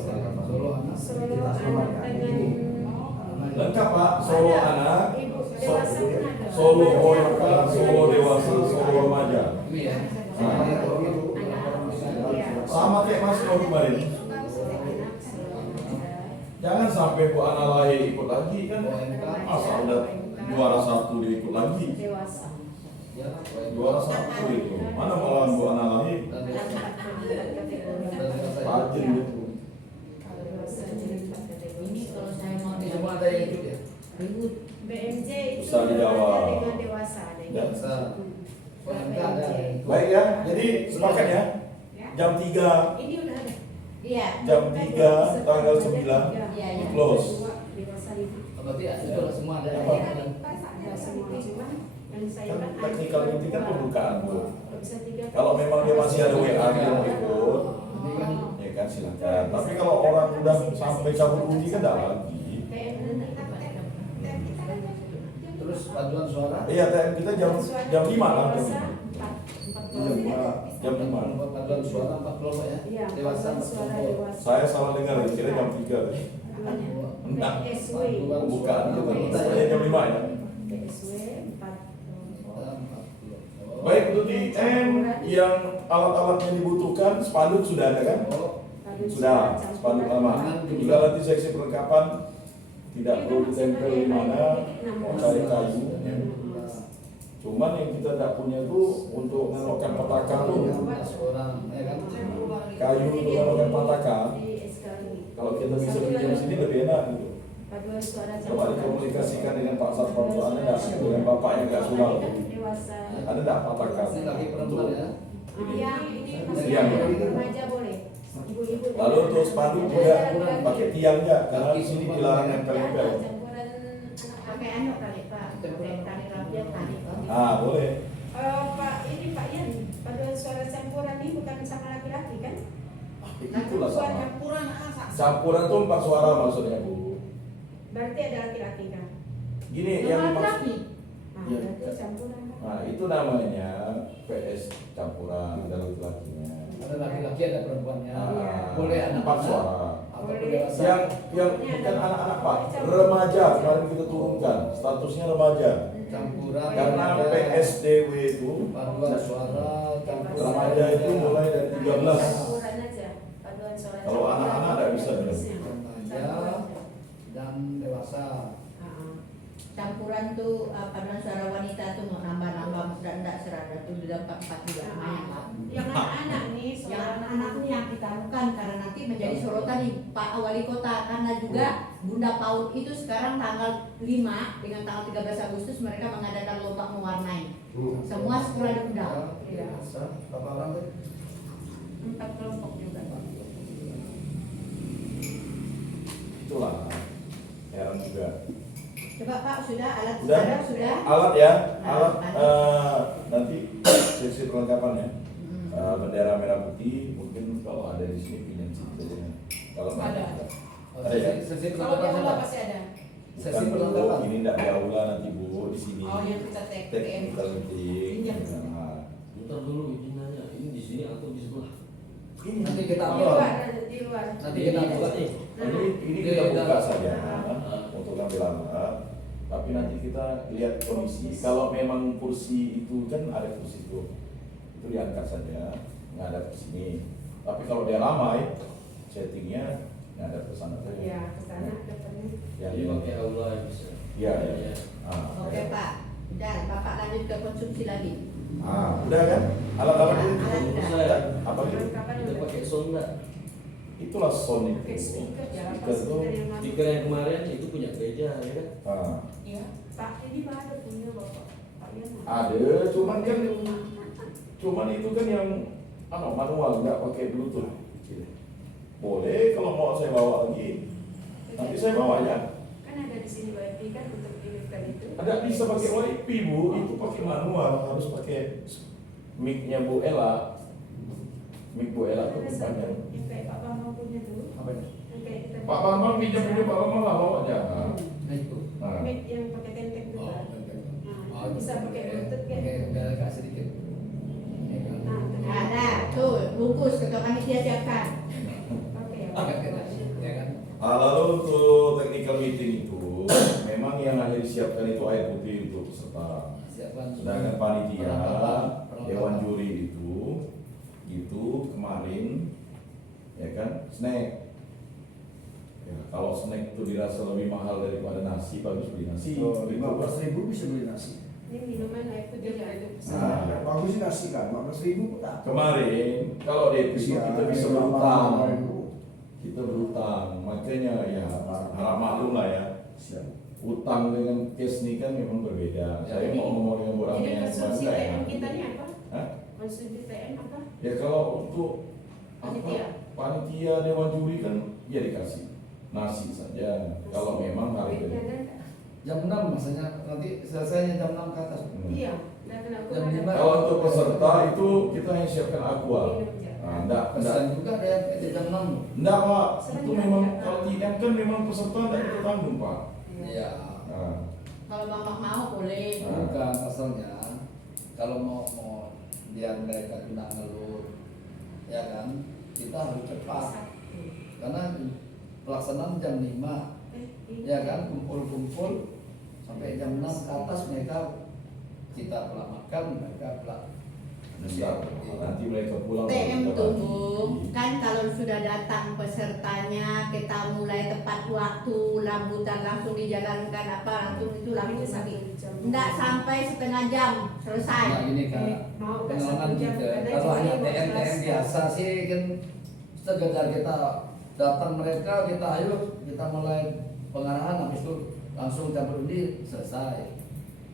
anak. Solo anak dengan Lengkap Pak. Solo Ada. anak, Ibu dewasa pun ada. Solo OYK, Solo dewasa, Solo remaja. Ini ya. Nah, Iya. sama kayak Mas Nur kemarin. Solo anak, Solo remaja. Jangan sampai Bu Ana Lahir ikut lagi kan. Asal udah juara 1 dia ikut lagi. Dewasa. Ya, Juara 1 itu. Mana melawan Bu Ana Lahir? dan Rajin gitu. Kalau dewasa jadi 4 kategori. Ini kalau saya mau Ini semua ada yang ikut ya. ribut. BMJ itu Bisa dijawab. dengan dewasa ada. Ya. Bisa. OMK ada yang ikut. Baik ya, jadi sepakat ya. Ya. Jam 3, Ini udah ada. Iya. jam 3 tanggal 9 Iya, iya. close. Dewasa itu. Berarti ya, itu semua ada yang Apa? ikut. Ada semua cuman yang saya Kan kan technical meeting kan pembukaan tuh. bisa 3 Kalau memang dia masih ada WA dia mau ikut, Ini kan ya kan silakan. Tapi kalau orang udah sampai cabut uji kan enggak lagi. terus paduan suara. Iya, TM kita jam 5 lah. Jam 5. Paduan suara 4 kelompok ya. Iya, Dewasa paduan 4 suara kelompok. dewasa. Saya salah dengar, kira jam 3. Enggak. PSW. Pembukaan gitu. Saya jam 5 ya. PSW 4 kelompok. Ada 4 kelompok. Baik, untuk di M yang alat-alat yang dibutuhkan, spanduk sudah ada kan? Paduan Sudah, suara spanduk campuran. lama. Tinggal nanti seksi perlengkapan, tidak perlu ditempel di mana, mau cari kayu. Ya. Cuman yang kita tidak punya itu untuk menentukan petaka tuh, 16 orang ya kan. kayu untuk menentukan petaka. Di SK ini. Kalau kita bisa bikin di sini lebih enak gitu. Paduan suara Coba dikomunikasikan dengan Pak Satpam itu ada nggak? Dengan bapaknya nggak sudah. Dewasa. Ada nggak petaka? Ini lagi perempuan ya. Yang ini Tiang. remaja boleh. Ibu-ibu. Lalu untuk spanduk juga pakai tiang nggak? Karena di sini dilarang nempel-nempel. Campuran Pakai anu kali Pak. Pakai tali rapian tadi. Ah, boleh. Pak ini Pak Yan, paduan suara campuran ini bukan sama laki-laki kan? Itulah Suara sama. Campuran asa. Campuran tuh 4 suara maksudnya Bu. berarti ada laki-laki kan? Gini Yang yang dimaksud. laki-laki. Nah, Iya. berarti campuran kan? Nah itu namanya PS campuran ada laki-lakinya. Ada laki-laki ada perempuannya. Ah, Boleh anak 4 suara. atau Boleh. dewasa. Yang bukan anak-anak Pak, remaja kemarin kita turunkan statusnya remaja. Campuran. Karena PSDW itu Paduan suara campuran. remaja itu mulai dari 13. Campuran aja. Paduan suara Kalau campuran. anak-anak nggak bisa, Harusnya. Remaja dan dewasa. Campuran tuh paduan suara wanita tuh mau nambah-nambah dan enggak serada tuh di dapat 4 juga lumayan Pak. Yang anak-anak nih, Yang anak-anak ini yang kita lakukan karena nanti menjadi sorotan nih Pak Wali Kota karena juga Bunda PAUD itu sekarang tanggal 5 dengan tanggal 13 Agustus mereka mengadakan lomba mewarnai. Semua sekolah diundang. Dewasa. Berapa orang tuh? 4 kelompok juga. Itulah heran juga. Coba Pak sudah alat Sudah? standar sudah. Alat ya, Nah, alat nanti. nanti sesi perlengkapan ya. Hmm. Bendera merah putih mungkin kalau ada di sini pinjam situ saja. Kalau nggak Ada. Ada ya? Sesi Kalau di aula perlengkapan. pasti ada. Sesi bukan Bu, perlengkapan. ini tidak di aula nanti Bu di sini. Oh, yang kita tek Technical meeting. Pinjam. Nah, Muter dulu izinnya, ini di sini atau di sebelah? ini Nanti kita Di upload. luar, di luar. Nanti kita upload. ini kita buka saja untuk ambil alat. Tapi nanti kita lihat kondisi. Kalau memang kursi itu kan ada kursi itu diangkat saja, nggak ada ke sini. Tapi kalau dia ramai, settingnya ada ke sana saja. Ya, ke sana depannya. Ya, Jadi pakai aula yang bisa. ya, ya. Oke Pak, udah Bapak lanjut ke konsumsi lagi. Udah kan? Alat-alat Ya, itu. alat udah. Saya Apa itu? Kapan kita udah? pakai sonda. Itulah sound itu. Pakai speaker ya, apa Speaker tuh. speaker yang mana? Stiker yang kemarin itu punya gereja ya kan? Iya, Pak ini ada punya Bapak. Pak Yan. Ada, cuman itu kan yang manual, nggak pakai Bluetooth. Boleh kalau mau saya bawa lagi, nanti saya bawa ya. Kan ada di sini wifi kan untuk ini itu. Ada bisa pakai wifi Bu, itu pakai manual, harus pakai mic-nya Bu Ella. Mic Bu Ella tuh Ada satu banyak. yang kayak Pak Bambang punya dulu. Apa itu? Yang kayak kita. Pak Bambang pinjam ini Pak Bambang lah bawa aja. Nah itu. Nah, Mic yang pakai tentek itu kan. Nah, itu bisa pakai Bluetooth kan. Pakai udara agak sedikit. Ya kan? Nah, Ada, tuh bungkus ketua panitia siapkan. pakai ya. Ya kan? lalu untuk technical meeting itu, memang yang hanya disiapkan itu air putih untuk peserta. Siapkan. Sedangkan panitia, Perlengkapan. dewan juri itu kemarin, ya kan, snack. Ya, kalau snack itu dirasa lebih mahal daripada nasi, bagus beli nasi. 15.000 bisa beli nasi. Ini minuman air putih ya itu. Nah, bagus sih nasi kan, 15.000 tak. Kemarin, kalau di episode kita bisa berutang, kita berutang, makanya ya harap maklum lah ya. Utang dengan cash ini kan memang berbeda. Saya mau ngomong dengan orang Jadi yang konsumsi bangga ya. TM kita ini apa? Hah? Konsumsi TM apa? Ya kalau untuk Panitia. panitia dewan juri kan ya dikasih nasi saja. Kalau memang harus Duitnya ada nggak? Jam 6 maksudnya nanti selesainya jam 6 ke atas. Iya, dan aku Jam ada. 5. Kalau untuk peserta itu kita yang siapkan aqua. Minum ya. Nah, enggak Pesan juga ada yang di jam 6. enggak Pak. Sering Itu ya, memang ya. kalau tidak kan memang peserta tidak kita tanggung Pak. Iya. Nah, Kalau Bapak mau boleh. Bukan asalnya kalau mau biar mereka tidak ngeluh, ya kan, kita harus cepat karena pelaksanaan jam 5, ya kan, kumpul sampai jam 6 ke atas mereka kita pelamatkan, mereka bentar. Nanti mereka pulang. TM kita tunggu, bagi. kan kalau sudah datang pesertanya kita mulai tepat waktu, lambutan langsung dijalankan apa langsung itu langsung lagi. Enggak sampai setengah jam selesai. Nah ini kan Mau ke pengalaman satu jam, kita, karena kalau hanya jadi TM kelas. biasa sih kan sekedar kita datang mereka, kita ayo kita mulai pengarahan, habis itu langsung campur undi selesai.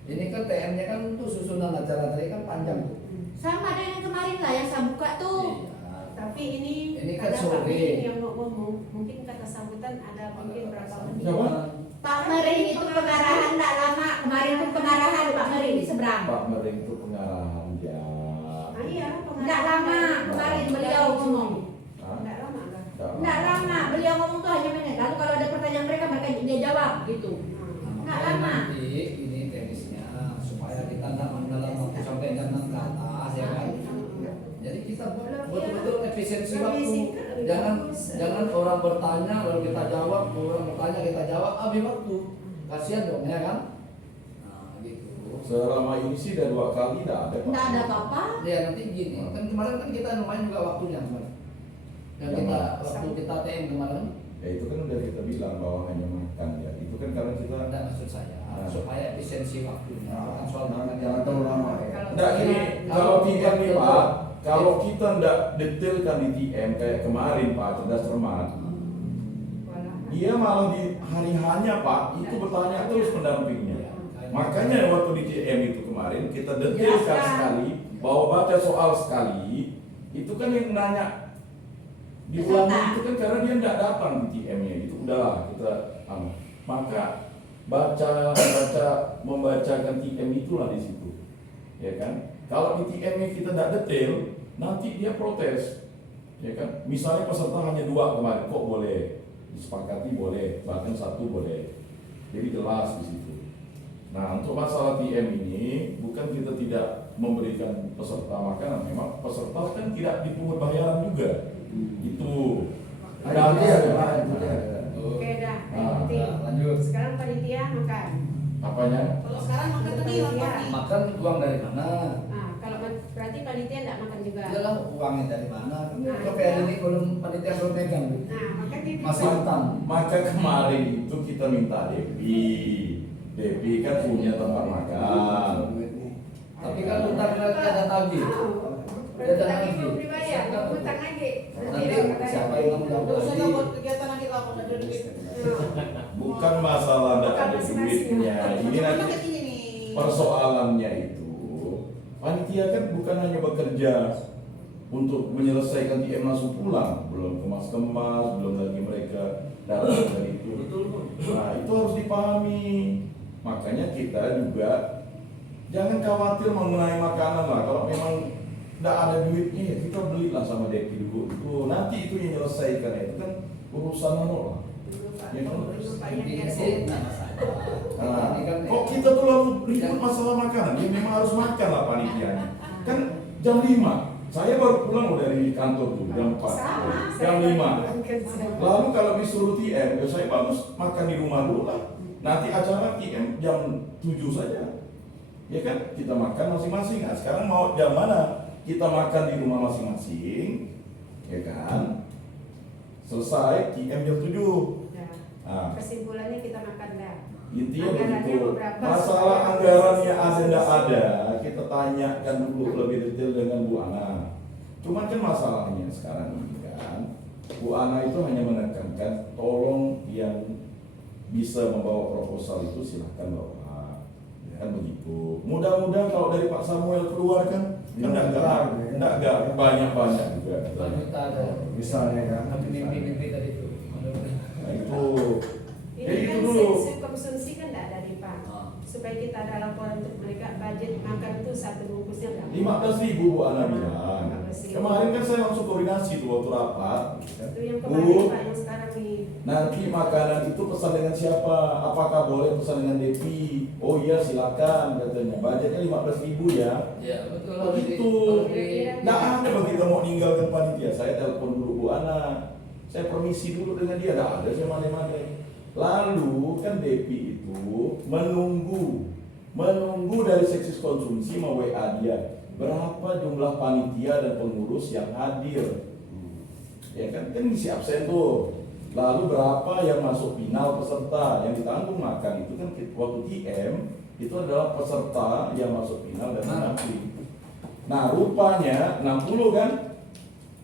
Ini kan TM-nya kan untuk susunan acara tadi kan panjang tuh. Sama dengan kemarin lah yang saya buka tuh. Iya. Tapi ini kan ada Pak sore. Min yang mau ngomong, mungkin kata sambutan ada mungkin berapa menit. Siapa? Pak Mering itu pengarahan enggak lama. Kemarin tuh pengarahan Pak Mering di seberang. Pak Mering itu pengarahan ya. Ah iya, Enggak lama kemarin beliau ngomong. Hah? Enggak lama kan? Enggak lama beliau ngomong tuh hanya menit. Lalu kalau ada pertanyaan mereka dia jawab gitu. Nggak lama. Nanti ini teknisnya supaya kita nggak dalam waktu sampai jam 6 ke atas ya kan. Jadi kita betul-betul efisiensi waktu. Jangan orang bertanya lalu kita jawab, orang bertanya kita jawab, habis waktu. Kasihan dong ya kan. Nah gitu. Selama ini sih udah 2 kali tidak ada. Pak. Enggak ada apa-apa. Ya nanti gini, kan kemarin kan kita lumayan juga waktunya kemarin. Dan Ya, kita Mas. waktu kita TM kemarin, Ya itu kan udah kita bilang bahwa hanya makan ya. Itu kan karena kita ada maksud saya supaya efisiensi waktunya. Bukan soal makan Jangan terlalu lama ya. enggak gini, kalau kita nih Pak, kalau kita enggak detailkan di TM kayak kemarin Pak, cerdas cermat, dia malah di hari hanya Pak, itu bertanya terus pendampingnya. Makanya waktu di TM itu kemarin kita detailkan sekali bahwa baca soal sekali, itu kan yang nanya diulangi itu kan karena dia nggak datang di TM-nya itu udahlah kita maka membacakan TM itulah di situ, ya kan? Kalau di TM-nya kita nggak detail, nanti dia protes, ya kan? Misalnya peserta hanya 2 kemarin, kok boleh disepakati boleh, bahkan 1 boleh, jadi jelas di situ. Nah untuk masalah TM ini bukan kita tidak memberikan peserta makanan, memang peserta kan tidak dipungut bayaran juga, itu. Ada dia, Oke dah, Nah, penting. lanjut. Sekarang panitia makan. Apanya? Kalau sekarang makan tadi Iya. lapar nih. Makan uang dari mana? Nah, kalau berarti panitia tidak makan juga. Iyalah uangnya dari mana? Nah, Sampai hari ini belum panitia belum pegang. Nah, makanya itu. Masih utang. Maka kemarin itu kita minta Depi kan punya tempat makan. Tapi kan utang ada tagih. Berarti lagi belum dibayar, utang lagi. Nanti siapa yang Terus saya nggak buat kegiatan lagi lah kalau ada duit. Bukan masalah tidak ada duitnya. Ini nanti Paket ini nih. persoalannya itu panitia kan bukan hanya bekerja untuk menyelesaikan TM langsung pulang, belum kemas-kemas, belum lagi mereka datang dari itu. Nah itu harus dipahami. Makanya kita juga jangan khawatir mengenai makanan lah. Kalau memang tidak ada duitnya ya kita belilah sama Depi dulu. Itu nanti itu yang menyelesaikan itu kan urusan lah. Ya kan? Intinya sih nggak masalah. Nah, Ini kan kok kita tuh lalu ribut masalah makanan? Ya memang harus makan lah panitianya. Kan jam 5, saya baru pulang dari kantor tuh jam 4, jam 5. Lalu kalau disuruh TM, ya saya bagus makan di rumah dulu lah. Nanti acara TM jam 7 saja. Ya kan, kita makan masing-masing. Nah, sekarang mau jam mana? Kita makan di rumah masing-masing, ya kan? Selesai TM jam 7. Nah, Kesimpulannya kita makan dah. intinya Anggarannya begitu. berapa? Masalah anggarannya ada tidak ada, kita tanyakan dulu lebih detail dengan Bu Ana. Cuman kan masalahnya sekarang ini kan, Bu Ana itu hanya menekankan tolong yang bisa membawa proposal itu silahkan bawa, kan begitu. Mudah-mudahan kalau dari Pak Samuel keluar kan, enggak banyak juga. kita ada Misalnya kan. tapi mimpi tadi itu. Nah itu, Ini ya itu kan dulu. konsumsi kan tidak ada di Pak. Ah. Supaya kita ada laporan untuk mereka budget makan itu satu bungkusnya berapa? 15.000 Bu Ana bilang. 15.000. Kemarin kan saya langsung koordinasi tuh waktu rapat. Itu yang Bu, kemarin Pak, yang sekarang nih. nanti makanan itu pesan dengan siapa? Apakah boleh pesan dengan Depi? Oh iya silakan katanya. Budgetnya 15.000 ya. Ya betul. Begitu. Nah ada begitu mau ninggalkan panitia. Saya telepon dulu Bu Ana. Saya permisi dulu dengan dia. Nah ada saya mana-mana. Lalu kan Depi itu menunggu dari seksis konsumsi mau WA dia berapa jumlah panitia dan pengurus yang hadir. Ya kan isi absen tuh. Lalu berapa yang masuk final peserta yang ditanggung makan itu kan waktu TM itu adalah peserta yang masuk final dan nanti. Nah rupanya 60 kan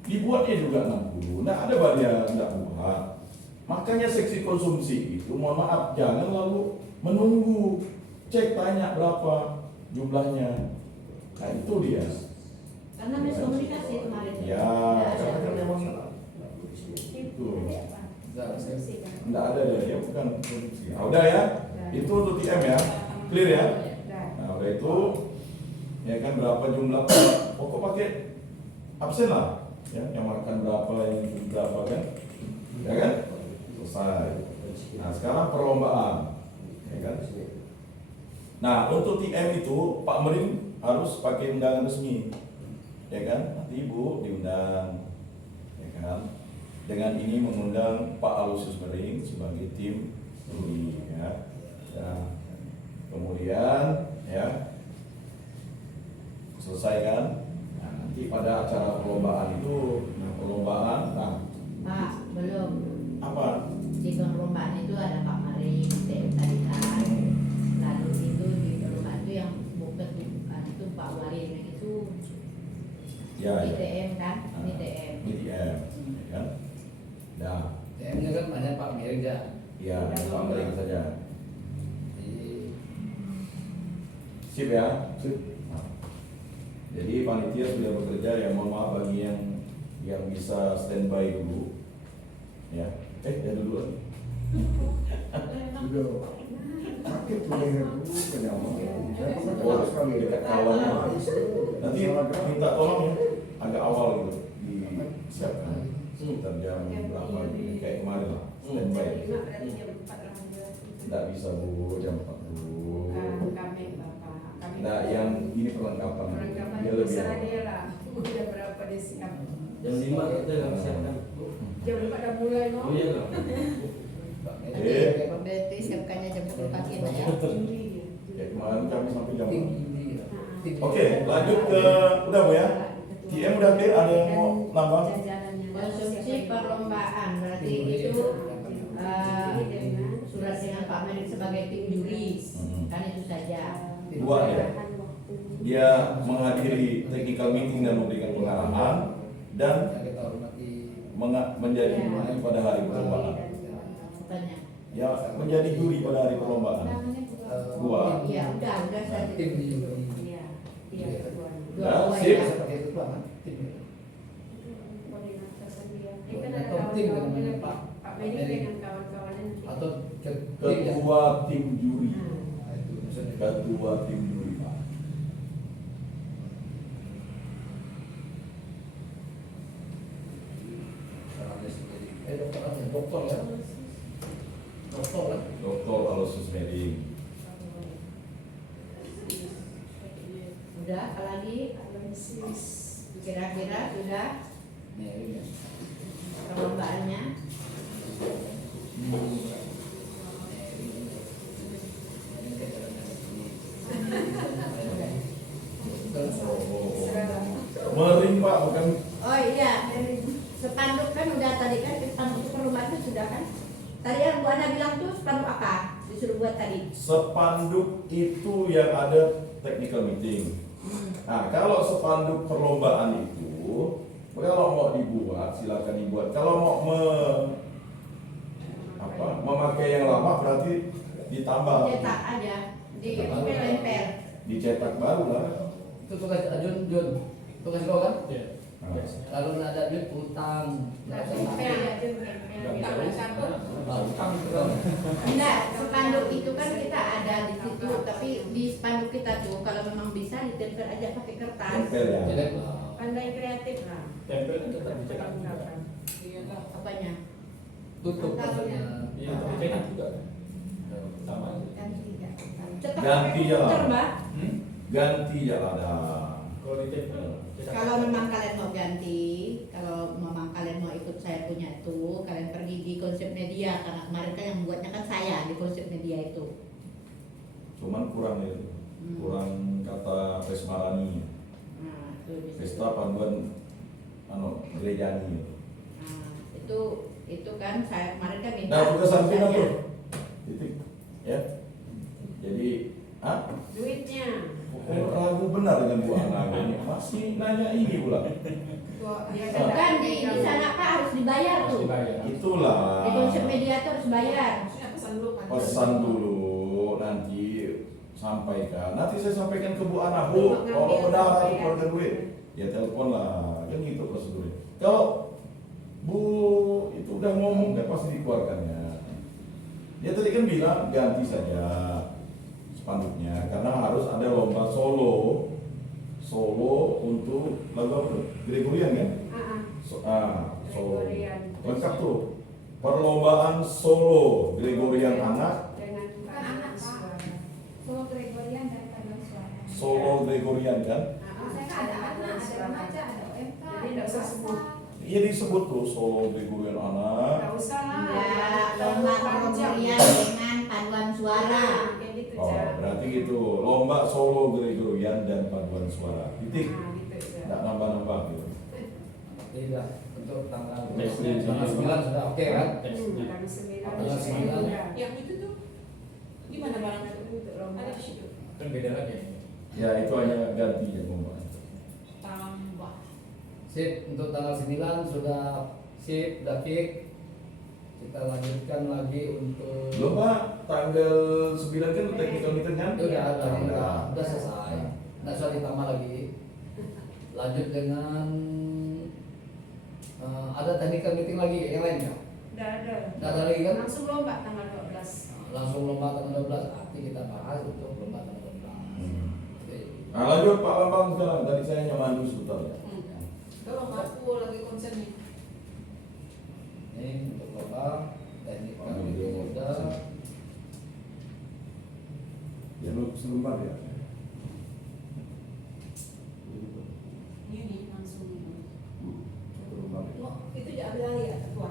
dibuatnya juga 60. Nah ada banyak yang tidak buat. Makanya seksi konsumsi itu mohon maaf jangan lalu menunggu, cek tanya berapa jumlahnya. Nah itu dia. Karena miskomunikasi kemarin. Ya, Ada. karena kan memang itu. Konsumsi kan. Enggak ada ya, bukan produksi. Nah, udah ya. Itu untuk TM ya. Clear ya. Dah. Nah, udah itu ya kan berapa jumlah pokok pakai absen lah. Ya, yang makan berapa, yang itu berapa kan? Ya kan? Selesai. Nah, sekarang perlombaan. Ya kan? Nah, untuk TM itu Pak Merin harus pakai undangan resmi. Ya kan? Nanti Ibu diundang. Ya kan? Dengan ini mengundang Pak Alusius Mering sebagai tim juri ya. Nah, kemudian ya selesai kan? Nah, nanti pada acara perlombaan itu, Pak, belum. apa? Di perlombaan itu ada Pak Mari, TM tadi kan. Lalu itu di perlombaan itu yang bukan itu Pak Wali itu Ya, di ya. TM kan, di TM. Ini TM, ya kan? Nah, TM-nya kan banyak Pak Mirja. ya Pak Mering saja. Jadi Sip ya. Sip. Nah, jadi panitia sudah bekerja ya. Mohon maaf bagi yang bisa standby dulu. Ya. Ya dulu lagi. Sudah sakit leher dulu kenyaman. Saya pernah Oh, kena sekali dekat kawannya. Nanti minta tolong ya, agak awal gitu disiapkan. Sekitar jam berapa gitu, kayak kemarin lah. Standby. Jam 5 berarti jam 4 lah. Tidak bisa Bu, jam 4 dulu. Kami Bapak. Kami. Nah, yang ini perlengkapan. Perlengkapan Dia itu lebih salah awal. dia lah. Udah berapa dia siap. Jam 5 kita nggak siapkan. Jam 5 udah mulai no. Oh iya nggak? Pak Eh. Mirja BT siapkannya jam 10 pagi ya. Juri dia. Ya kemarin kami sampai jam 4. tinggi. Nah, tim. Oke, lanjut ke udah Bu ya. TM udah clear, ada yang mau nambah? Konsumsi perlombaan berarti itu surat dengan Pak Mendik sebagai tim juri, kan itu saja. Dua ya. Dia menghadiri technical meeting dan memberikan pengarahan dan Yang kita hormati. menjadi juri pada hari perlombaan. Tanya. Ya, menjadi juri pada hari perlombaan. Dua. Iya, udah saya Tim di juga. Iya, iya, kedua. Ya, dua sip. ya. Saya pakai itu kan tim. Koordinator sendirian. Ini kan Atau ada tim kawan-kawannya dengan lagi. Pak Pak Mendik dengan kawan-kawannya. Atau Ketua tim juri. Nah, itu maksudnya. Ketua tim juri Pak. Caranya sendiri. Dokter aja, dokter ya. Dokter kan. Dr. Aloysius Meding. Udah, apalagi kira-kira sudah Nih, ini. perlombaannya. Mering Pak, bukan Oh iya, spanduk kan udah tadi kan spanduk perlombaan itu sudah kan? Tadi yang Bu Ana bilang tuh spanduk apa? Disuruh buat tadi. spanduk itu yang ada technical meeting. Nah, kalau spanduk perlombaan itu, kalau mau dibuat silakan dibuat. Kalau mau memakai yang lama berarti ditambah, Cetak aja di tempel. dicetak baru lah. Itu tugas Jun, tugas kau kan? Nah, Kalau nggak ada duit utang, nggak usah utang itu kan. Enggak, spanduk itu kan kita ada di situ, tapi di spanduk kita tuh kalau memang bisa ditempel aja pakai kertas. tempel ya. Jadi Pandai kreatif lah. Tempel kan tetap dicetak juga. Apanya? tutup maksudnya. Iya, tapi cetak juga kan. Sama aja. Cetak Ganti pakai jalan. komputer, Mbak. Ganti ya ada. Kalau di tempel cetak. Kalau memang kalian mau ganti, kalau memang kalian mau ikut saya punya itu, kalian pergi di konsep media karena kemarin kan yang buatnya kan saya di konsep media itu. Cuman kurang ya, kurang kata Pesmarani, Nah, itu bisa. pesta paduan gerejani. Nah, itu kan saya kemarin kan minta. Nah, tugasan final tulisannya. tuh. Titik. Ya. Jadi, Duitnya. ragu benar dengan Bu Ana ini. Masih nanya ini pula. Ya Kan di sana Pak harus dibayar Harus tuh. dibayar. Itulah. Di konsep media tuh harus bayar. Pesan dulu nanti sampaikan. Nanti saya sampaikan ke Bu Ana, Bu, kalau benar itu keluarga duit, ya telepon lah. Kan gitu prosedurnya. Kalau Bu itu udah ngomong kan pasti dikeluarkannya. Dia tadi kan bilang ganti saja spanduknya karena harus ada lomba solo untuk lagu apa tuh? Gregorian kan? Solo Gregorian. lengkap tuh. Perlombaan solo Gregorian anak, Dengan Bukan anak, Pak. Solo Gregorian dan paduan suara. solo Gregorian kan? Saya kan ada anak, ada remaja, ada OMK, Jadi nggak usah sebut. Iya disebut tuh solo Gregorian anak. Nggak usah lah. Ya, lomba perlombaan dengan paduan suara. Kayak gitu Oh, Cak. berarti gitu. Lomba solo Gregorian dan paduan suara. Titik. Nah, gitu Cak. Nggak nambah-nambah gitu. Tidak, untuk tanggal Tanggal 9 sudah oke kan? Tesnya. Tanggal 9. Tanggal 9. Yang itu tuh gimana barangnya? Ada di situ. Kan beda lagi. Ya itu hanya ganti ya lomba. Tambah. Sip, untuk tanggal 9 sudah sip, udah fix. Kita lanjutkan lagi untuk Lomba tanggal 9 kan technical meeting kan? itu udah selesai. Nggak usah ditambah lagi. Lanjut dengan ada technical meeting lagi yang lain nggak? Udah ada. Nggak ada lagi kan? Langsung lomba tanggal 12. Langsung lomba tanggal 12. Nanti kita bahas untuk lomba tanggal 12. Oke. Nah lanjut Pak Bambang sekarang. Tadi saya nyaman dulu sebentar ya. Tolong aku lagi konsen nih. Ini untuk lomba technical Oh, meeting iya. udah. Ya lu sebentar ya. Ini nih langsung. Itu diambil lagi ya ketua.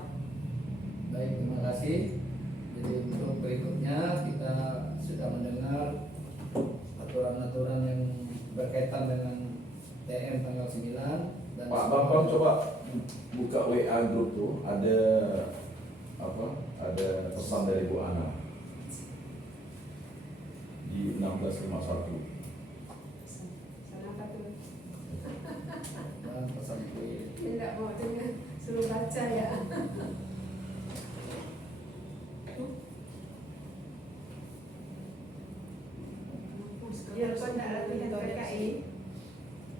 Baik, terima kasih. Jadi untuk berikutnya kita sudah mendengar aturan-aturan yang berkaitan dengan TM tanggal 9 dan Pak Bambang coba buka WA grup tuh, ada apa? Ada pesan dari Bu Ana di 1651. Sana apa tuh? dan pesan kuih. Tidak mau dengar, suruh baca ya. Ya, kau nak latihan PKI.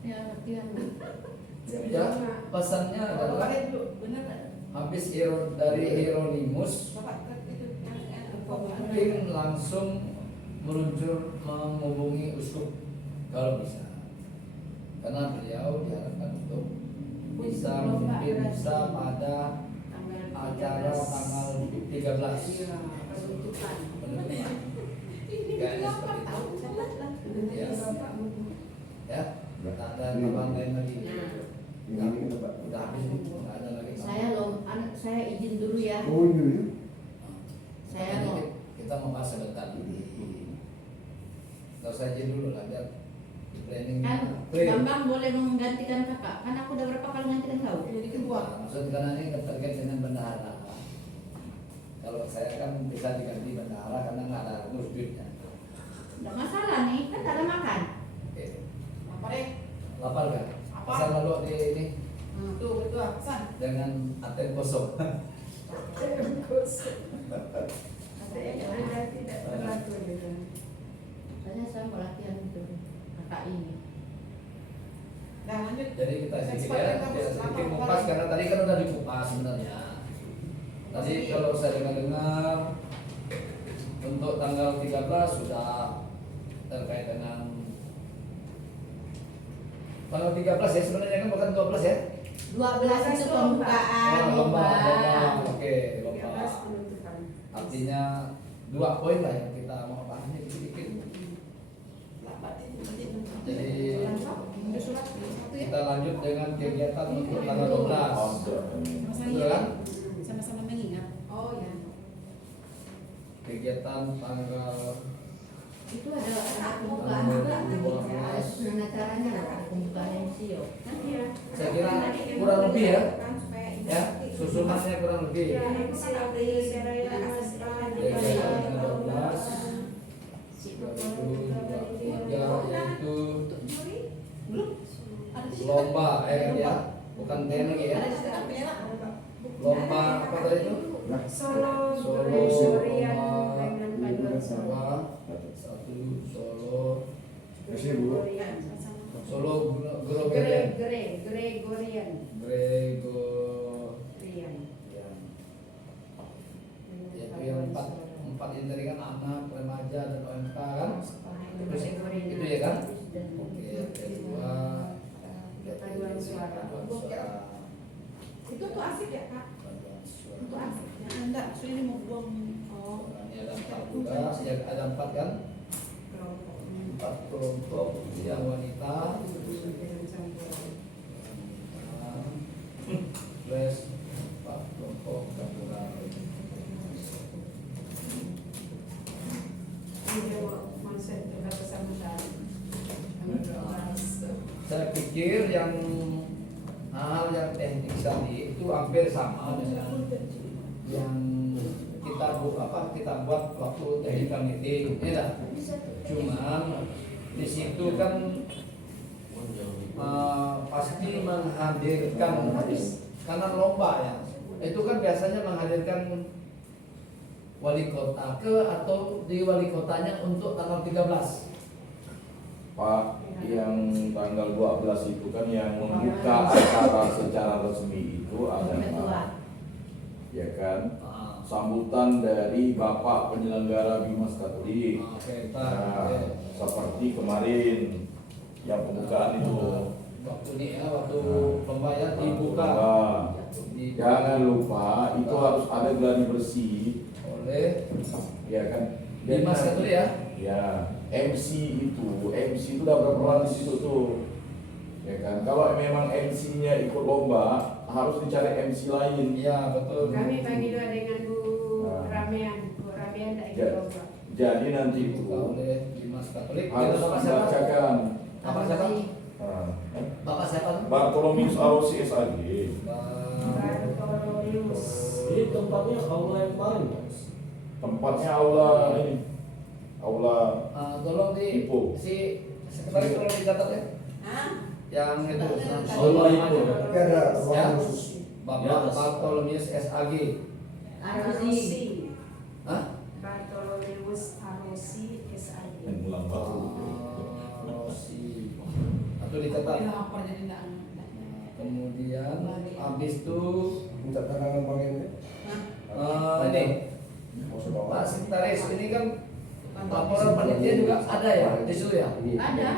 Ya, latihan. Ya, pesannya adalah habis dari Hieronymus mungkin langsung meluncur menghubungi uskup kalau bisa, karena beliau diharapkan untuk bisa memimpin misa pada acara tanggal 13 Penutupan. penutupan. Kayaknya seperti itu. Ya, ya, tak ada kabar lain lagi. Udah habis nih, nggak ada lagi. Saya izin dulu ya. Oh iya. Saya Makanya mau. kita membahas sebentar dulu. Nggak usah izin dulu lah, biar planning Kan clear. Bambang boleh menggantikan kakak. Kan aku udah berapa kali menggantikan kau? Jadi kedua. Maksud karena ini terkait dengan bendahara. Kalau saya kan bisa diganti bendahara karena nggak ada ngurus duitnya. Nggak masalah nih, kan tak ada makan. Oke. Apa deh? Lapar kan? Apa? Pasal lalu di ini Tuh kedua pesan. dengan aten kosong. Ada yang ada tidak berlaku gitu. Soalnya saya mau latihan itu kakak ini. Nah lanjut. Jadi kita sedikit Cepat, ya, kita kita harus sedikit lapor kupas balik. karena tadi kan udah dikupas sebenarnya. Tadi kalau saya dengar untuk tanggal 13 sudah terkait dengan tanggal 13 ya sebenarnya kan bukan 12 ya. 12 itu pembukaan lomba. lomba. Oke, lomba. 13 penutupan. Artinya 2 poin lah yang kita mau bahas ini sedikit. Jadi Udah surat satu ya. kita lanjut dengan kegiatan untuk tanggal 12. Betul kan? Sama-sama mengingat. Oh ya. Kegiatan tanggal Itu ada pembukaan juga. Ada susunan acaranya loh, ada pembukaan MCO. Iya. saya kira kurang lebih ya. Ya, susunannya kurang lebih. Ya, MC dari daerah Kegiatan tanggal 12 2023 yaitu lomba ya, bukan TN lagi ya. Lomba apa tadi itu? Solo Solo Gregorian lomba dengan paduan Solo. satu Solo Kasih Bu. Gregorian. Solo Gregorian Gregorian. Gregorian yaitu yang empat ini tadi kan anak, remaja dan OMK kan? Itu ya kan? Oke, kedua Paduan suara. Itu tuh asik ya kak. paduan suara. Itu asik. Ya enggak, maksudnya ini mau buang. Oh. Ini ada 4 juga, ya ada 4 kan? 4 kelompok yang wanita. Plus 4 kelompok campuran. Ini konsep kebebasan tadi. Saya pikir yang hal yang teknik tadi itu hampir sama dengan yang kita buat waktu technical meeting, ya dah. Cuman di situ kan pasti menghadirkan karena lomba ya. Itu kan biasanya menghadirkan wali kota atau di wali kotanya untuk tanggal 13. Pak, yang tanggal 12 itu kan yang membuka acara secara resmi itu adalah ya kan sambutan dari Bapak penyelenggara Bimas Katolik. Oke, Nah, seperti kemarin yang pembukaan itu. waktu ini ya, waktu pembayar dibuka. Nah, Di- jangan lupa itu harus ada gladi bersih, oleh ya kan? Bimas Katolik ya. Ya, MC itu udah berperan di situ tuh, ya kan? Kalau memang MC-nya ikut lomba, harus dicari MC lain. Iya betul. Kami bagi dua dengan Bu Nah. Ramean. Bu Ramean tidak Ya. ikut lomba. Jadi nanti itu Dibuka oleh Bimas Humanis Katolik. harus Bapak siapa? membacakan. Bapak siapa? Nah, Bapak siapa? Bartolomeus Arosi SAG. Bartolomeus. Ini tempatnya aula yang paling. Tempatnya aula ini. Aula Tolong di Ipo. si sekretaris tolong dicatat ya. Hah? Yang itu. Aula Ipo. Tapi ada Ya. ruang khusus. Bapak Bartolomeus SAG. Arosi. Hah? Bartolomeus Arosi SAG. yang ulang baru. Rosi. Atau dicatat. Apa jadi enggak? Kemudian habis itu Minta tangan Bang ini. ini Mau sebawa. Pak Sekretaris ini kan laporan panitia juga ada ya di situ ya. Ini. Ada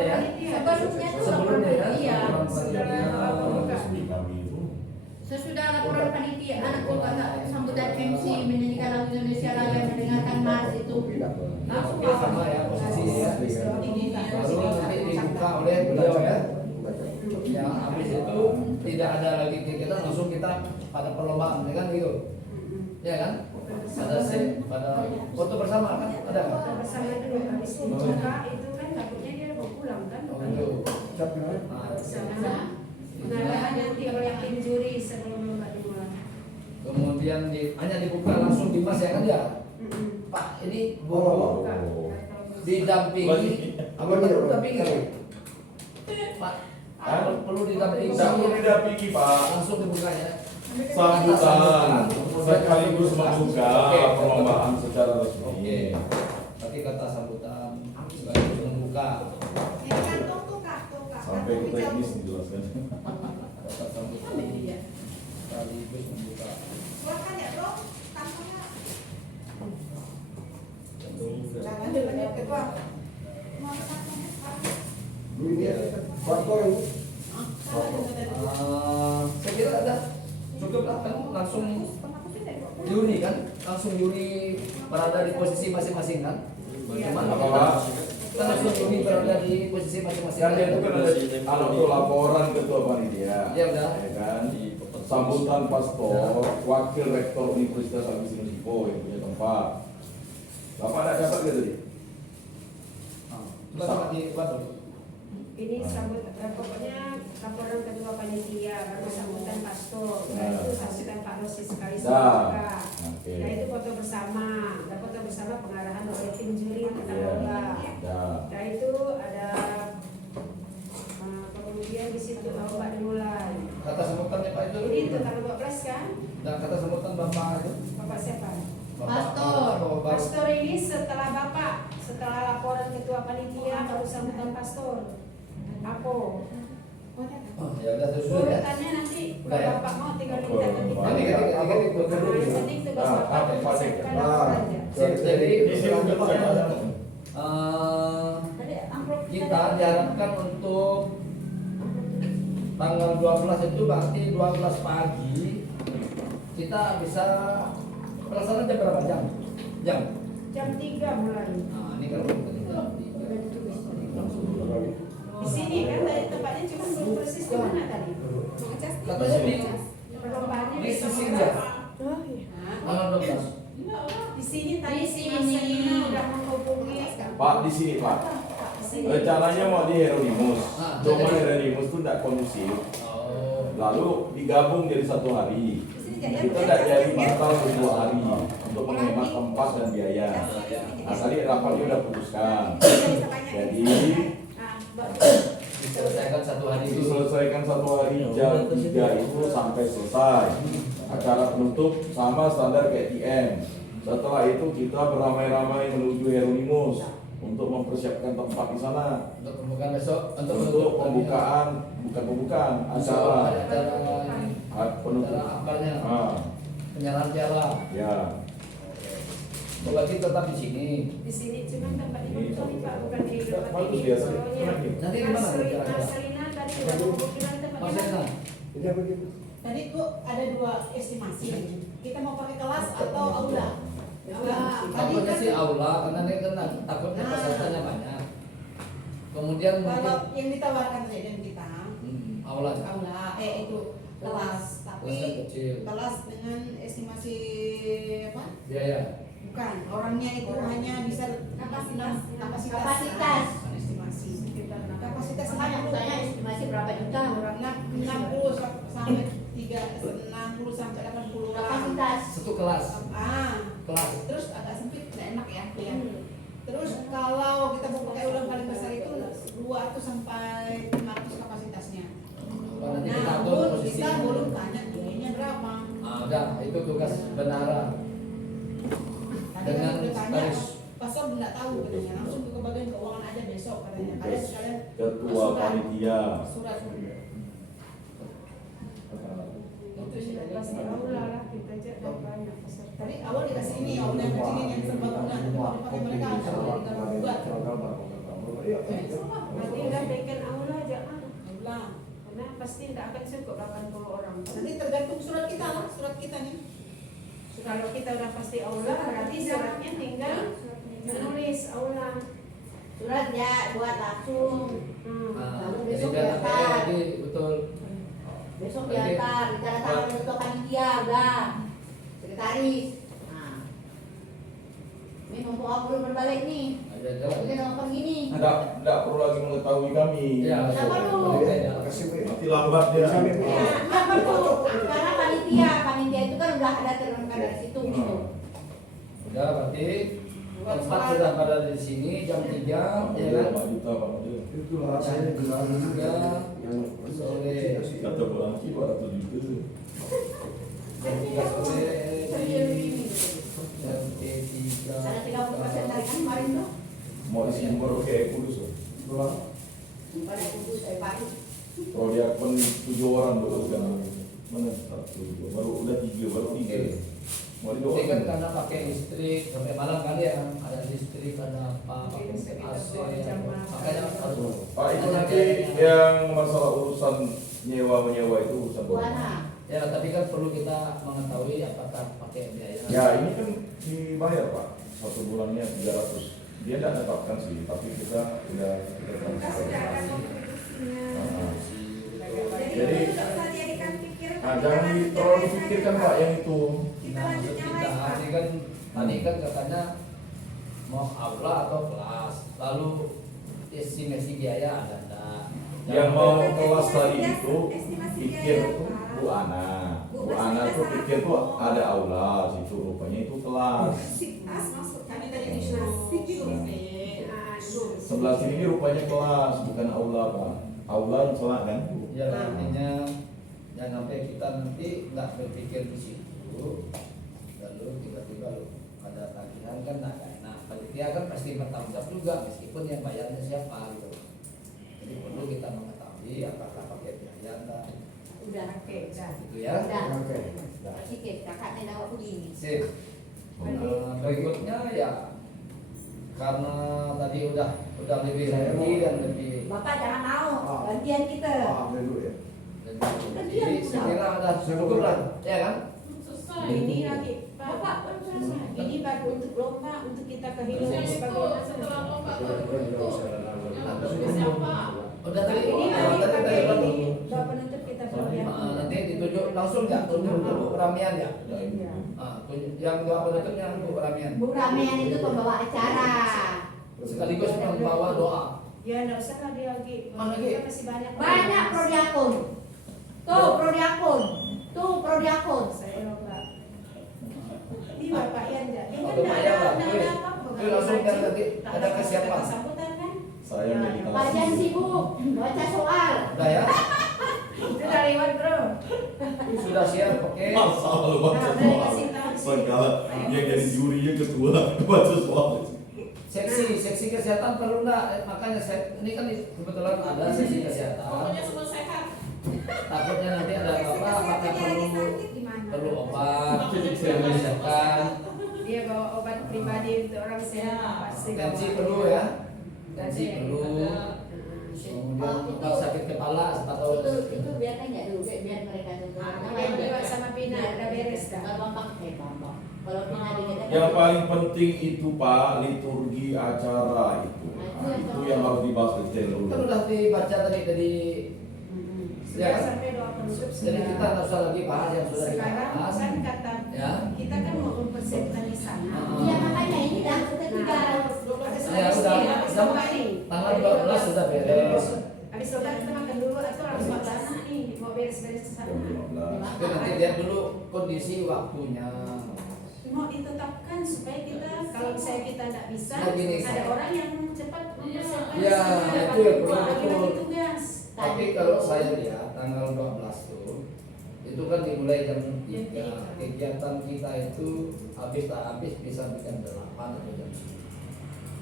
ya? Sebelumnya tuh Sebelumnya ya. iya. Laporan panitia. Resmi kami itu. Sesudah laporan panitia anak tuh kata sambutan MC menyanyikan lagu Indonesia Raya mendengarkan Mars itu langsung Oke, sama ya posisinya ya. Baru nanti dibuka oleh beliau ya. Yang habis itu tidak ada lagi kegiatan, langsung kita pada perlombaan, ya kan gitu. Ya kan? Pada foto bersama kan? Ada nggak? Foto bersama dulu habis dibuka itu kan takutnya dia mau pulang kan. Oh, gitu. Cap kenal? Sana pengarahan nanti oleh tim juri sebelum lomba dimulai. Kemudian hanya dibuka langsung Dimas ya kan ya? Pak ini Oh. didampingi, apa perlu didampingi? Pak, perlu didampingi. Tidak perlu didampingi Pak. Langsung dibukanya. Sambutan sekaligus membuka Oke. perlombaan secara Oke. resmi. Tapi kata sambutan sekaligus membuka. Ini kantong tuh kak. Sampai ke teknis dijelaskan. Kata sambutan sekaligus membuka. Silakan ya bro, kantongnya. Jangan dilanjut ketua. Mau kantongnya sekarang. Ini Barto yang Saya kira ada cukup lah kan langsung Yuni kan langsung Yuni berada di posisi masing-masing kan. Cuman Apa, Pak? kita langsung Yuni berada di posisi masing-masing. Kan dia itu kan ada anak tuh laporan ketua panitia. Ya udah. Ya kan. Sambutan pastor, wakil rektor Universitas Agustinus Ipo yang punya tempat. Bapak ada catat gitu tadi? Coba sama di batu. Ini sambut pokoknya laporan ketua panitia baru sambutan pastor. Nah, itu saksikan Pak Rosi sekali Dah. semoga. Oke. Nah itu foto bersama. Dan foto bersama pengarahan oleh tim juri tentang Iya. lomba. Ya. Nah itu ada kemudian di situ lomba dimulai. Kata sebutannya Pak itu. Ini tanggal 12 kan? Dan kata sebutan Bapak itu. Bapak siapa? Pastor. Pastor ini setelah Bapak, setelah laporan ketua panitia baru sambutan pastor. Aku. Oh, ya udah sesuai ya. Urutannya nanti Udah ya? Bapak mau tinggal minta nanti. Wah, Ini kan Nah, yang penting tugas Ah, Bapak apa, Pak? siapkan Ah. laporannya. Jadi Di sini juga ada. tadi amplop kita diharapkan untuk tanggal 12 itu berarti 12 pagi kita bisa pelaksanaan jam berapa jam? Jam 3 mulai. Nah ini kan jam 3. Di sini kan dari tempatnya cuma belum persis di mana tadi? Katanya di Perlombaannya di besok sisi mulai. dia Hah? tanggal 12. Di sini tadi Di si sini. Marcelina udah menghubungi. Pak di sini Pak. Di sini. Rencananya mau di Hieronymus. Ah, Cuma jadi- Hieronymus itu tidak kondusif. Oh. Lalu digabung jadi satu hari. Kita tidak jadi batal untuk 2 hari untuk menghemat tempat dan biaya. Nah tadi rapatnya udah putuskan. Jadi Ah, Diselesaikan satu hari itu. diselesaikan 1 hari jam 3 itu sampai selesai. Acara penutup sama standar kayak TM. Setelah itu kita beramai-ramai menuju Hieronymus untuk mempersiapkan tempat di sana. Untuk pembukaan besok Untuk pembukaan, bukan pembukaan, acara penutup. acara apanya? Ah, Penyerahan piala. ya. Berarti tetap di sini. di sini cuma tempatnya betul Pak, bukan di tempat Bagus ini. biasa. Soalnya Nanti di mana Marcelina acaranya? tadi udah menghubungi tempat Mas di mana? Esa, Ini apa gitu? Tadi tuh ada 2 estimasi. Kita mau pakai kelas atau aula? Tadi takutnya kan sih aula karena ini kan takutnya pesertanya banyak. Kemudian mungkin kalau yang ditawarkan presiden kita aula aula itu kelas, kelasnya tapi kecil. kelas dengan estimasi apa? Biaya. Bukan, orangnya itu hanya bisa Kapasitas. estimasi. Kapasitas Makanya misalnya estimasi berapa juta? 60 sampai 60 sampai 80 orang. Kapasitas. Satu kelas. Kelas. Terus agak sempit, tidak enak ya. Terus kalau kita mau pakai ulang paling besar itu 200 sampai 500 kapasitasnya. Nanti kita Nah, atur posisi. kita belum tanya biayanya berapa. Udah, itu tugas bendahara. Tadi Dengan kan udah tanya, baris. pastor tidak tahu katanya, langsung ke bagian keuangan aja besok katanya. Kalian sekalian Ketua panitia. surat. Itu sudah pasti aula lah kita aja ada banyak peserta. Tadi awal dikasih ini, aula yang kecil ini yang serbaguna, mau dipakai mereka kalau tinggal buat. Nanti udah bikin aula aja kan. Aula. Karena pasti tidak akan cukup 80 orang. Nanti tergantung surat kita lah, surat kita nih. Kalau kita udah pasti aula, berarti suratnya tinggal menulis aula. Surat ya buat langsung. Lalu Jadi besok biar diantar. pakai lagi betul. Besok diantar, bicara tangan ketua panitia udah. Sekretaris. Nah. Ini untuk aku belum berbalik nih. Aja jalan. Mungkin nonton gini. Tidak perlu lagi mengetahui kami. Iya. Nggak perlu. Kasih Bu. Nanti lambat dia. Nggak perlu. Karena panitia itu kan udah ada terangkan dari situ gitu. Udah berarti tempat sudah pada di sini jam 3 ya kan? 5 juta Pak Model. Itulah saya bilang juga yang Sore. Kata Bu Angki 200 juta. Jam 3 sore di RT 3. Ada 30% tarikan kemarin tuh. Mau isi baru kayak kudus. Pada kudus dari pagi. Kalau dia pun 7 orang baru kan. Mana 1, baru udah 3, baru 3. Mau di Ini kan doang. karena pakai listrik sampai malam kali ya, ada listrik, ada apa, pakai AC, makanya harus. Pak itu nanti yang masalah urusan menyewa itu urusan Buana. Ya tapi kan perlu kita mengetahui apakah pakai biaya. Ya ini kan dibayar Pak, 1 bulannya 300. Dia tidak netapkan sih, tapi kita udah Kita sudah ada kompetisinya. Jadi, itu tidak usah dijadikan pikiran. jangan terlalu dipikirkan Pak yang itu. Kita Nah, lanjut maksud yang kita lain, Pak. ini kan tadi kan katanya mau aula atau kelas, lalu estimasi biaya ada enggak? Yang mau Estimasi kelas tadi biaya, itu estimasi pikir biaya, tuh Pak. Bu Ana. Bu Bu Ana Mas, tuh kita pikir sama. tuh ada aula situ, rupanya itu kelas. Sitas masuk. Kami tadi disuruh survei. Sebelah sini ini rupanya kelas, bukan aula Pak. Aula yang salah kan? Ya artinya jangan sampai kita nanti nggak berpikir di situ, lalu tiba-tiba loh ada tagihan kan nggak enak. Panitia kan pasti bertanggung jawab juga meskipun yang bayarnya siapa gitu. Jadi perlu kita mengetahui apakah pakai biaya enggak. Udah. Oke, dah. Gitu ya. Udah. Oke. Sedikit kakaknya tahu begini. Sip. Berikutnya ya karena tadi udah lebih lagi dan lebih Bapak jangan mau gantian kita. Dulu ya. jadi saya kira udah cukup lah, ya kan? Selesai. Ini lagi, Bapak pun selesai. Ini baru untuk lomba, untuk kita kehilangan sebagai Setelah lomba Udah tadi, Ini tadi lagi pakai tadi ini. Bapak penutup kita berlian. nanti ditunjuk langsung nggak tunjuk untuk ramian ya? Ya ini. Yang dua penutupnya untuk ramian. Bu Ramian itu pembawa acara. Sekaligus membawa doa. Ya, enggak usah lah dia lagi. Mana lagi? Kita masih banyak. Banyak prodiakon. Tuh prodiakon. Tuh prodiakon. Saya lomba. Ini Bapak Yan, enggak? Ini Oh, kan enggak lumayan lah. ada apa-apa. Itu langsung kan nanti ada kesiapan. Sambutan kan? Saya meditasi. Kalian sibuk baca soal. Udah ya? Itu udah lewat, Bro. Sudah siap, oke? Masalah lu baca Nah, soal. kasih tahu sih. Segala yang jadi jurinya ketua baca soal. Seksi kesehatan perlu enggak? Makanya ini kan kebetulan ada seksi kesehatan. Pokoknya semua sehat. Takutnya nanti ada apa-apa, apakah Lagi perlu sakit gimana? perlu obat, disiapkan. Dia bawa obat pribadi untuk orang sehat. Pasti Tensi bawa. perlu ya, tensi perlu. Oh, Kemudian itu- kalau sakit kepala atau Itu biar aja dulu, biar mereka dulu. Yang lewat sama Pina, udah beres dah. Kalau Bambang, Bambang. Kalau Pina dikatakan Yang paling penting itu Pak, liturgi acara itu. Nah, itu yang harus dibahas detail dulu. kan udah dibaca tadi dari Sudah ya kan? sampai doa penutup Jadi sudah. kita nggak usah lagi bahas yang sudah Sekarang dibahas. kan kata Ya. kita kan mau mempersiapkan di sana. Iya makanya ini dah ketiga. Ya udah, tanggal 12 sudah beres. Habis lebaran kita makan dulu atau harus makan nih mau beres-beres ke sana. Tapi nanti lihat dulu kondisi waktunya. Mau ditetapkan supaya kita kalau misalnya kita tidak bisa Nah, gini, ada saya- orang yang cepat mempersiapkan. Ya, itu ya, betul. Bagi tugas. Tapi kalau saya lihat tanggal 12 tuh itu kan dimulai jam 3. Kegiatan kita itu habis tak habis bisa jam 8 atau jam 9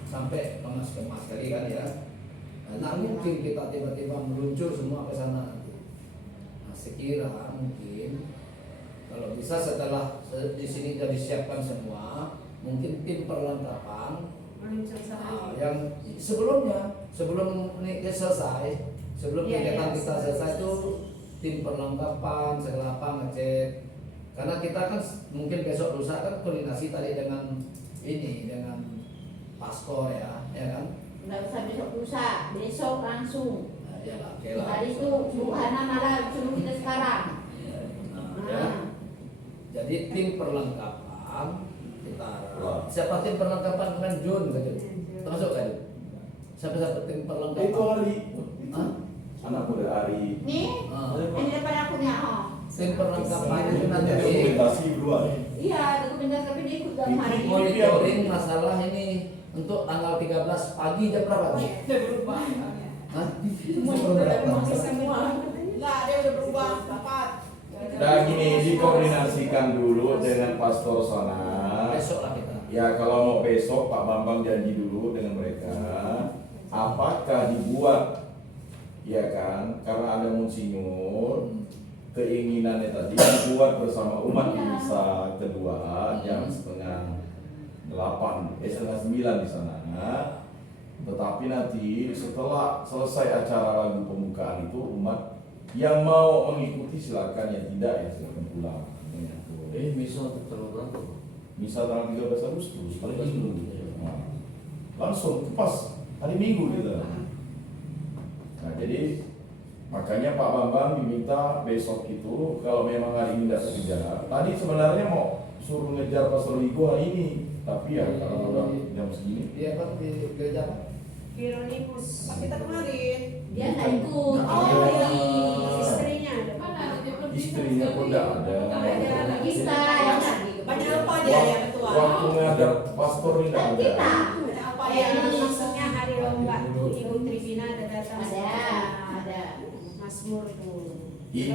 sampai kemas kali kan ya. Nah, mungkin kita tiba-tiba meluncur semua ke sana nanti. Nah, sekira mungkin kalau bisa setelah di sini sudah disiapkan semua, mungkin tim perlengkapan Meluncur sama. yang sebelum ini selesai, sebelum Iya, kegiatan iya, kita selesai itu tim perlengkapan segala apa ngecek. Karena kita kan mungkin besok lusa kan koordinasi tadi dengan paskor ya kan. Nggak usah besok lusa, besok langsung. Nah, ya lah, oke lah. Tadi itu buhana malah suruh kita sekarang. Nah, ya. Jadi tim perlengkapan kita. Wah. Siapa tim perlengkapan kan Jun kan? Termasuk kan? Siapa tim Itu perlengkapan? Ari. Hah? Anak muda Ari. Nih, Ah. ini depan aku nih. Oh. Tim perlengkapan itu nanti Dokumentasi berdua. Iya, dokumentasi tapi dia ikut dalam hari ini. monitoring masalah ini untuk tanggal 13 pagi jam berapa? berubah. Hah? Semua enggak, dia udah berubah tempat. Nah gini, dikoordinasikan dulu dengan pastor sana. Besok lah kita. Ya kalau mau besok Pak Bambang janji dulu dengan mereka. Apakah dibuat, ya kan? Karena ada monsinyur, keinginannya tadi dibuat bersama umat di misa kedua jam setengah 9 di sana. Tetapi nanti setelah selesai acara lagu pembukaan itu umat yang mau mengikuti silakan, yang tidak ya silakan pulang. Misal terlalu berapa? Misal tanggal 13 Agustus, paling dulu. Nah, langsung pas hari Minggu gitu. Nah jadi makanya Pak Bambang diminta besok itu kalau memang hari ini tidak kerja. Tadi sebenarnya mau suruh ngejar Pastor Wigo hari ini, tapi ya kalau udah jam segini. Dia apa di gereja apa? Hieronymus. Pak kita kemarin. Dia nggak ikut. Oh, Dia istrinya ada. Mana ada dia pergi Istrinya pun tidak ada. Ada. Kita yang tadi. Banyak apa dia yang ketua? Waktu ngadap pastor ini tidak Dan ada. kita. Banyak apa Ya, ya? maksudnya hari lomba Ibu Trivina ada datang. Ada. Mazmur tuh. Ih,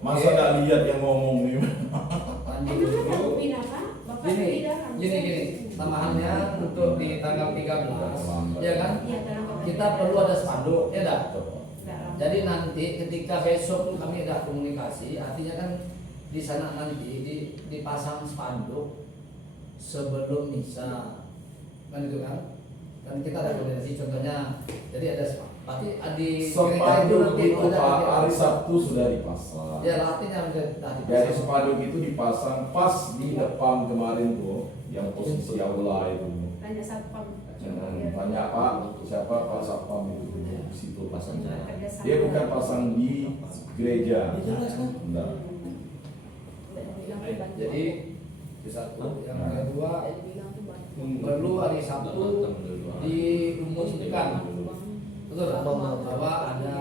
masa nggak lihat yang ngomong nih? Lanjut Emang ada dulu. Bu Pina, Pak? Bapak Gini, di dalam. gini. Tambahannya untuk di tanggal 13, ya kan? Iya, dalam bapak. Kita perlu ada spanduk, ya dah. Dalam. Jadi nanti ketika besok kami ada komunikasi, artinya kan di sana nanti dipasang spanduk sebelum misa, kan itu kan? Kan kita ada koordinasi, contohnya, jadi ada berarti di Spanduk nanti itu ada Pak, kegiatan. hari Sabtu sudah dipasang. Ya artinya udah Dari spanduk itu dipasang pas di depan kemarin tuh, yang posisi aula itu. Tanya satpam. Banyak Pak, siapa Pak Sapam itu di situ pasangnya. Kerjasama. Dia bukan pasang di gereja. Enggak. Jadi itu satu, yang kedua perlu hari Sabtu diumumkan, betul bahwa ada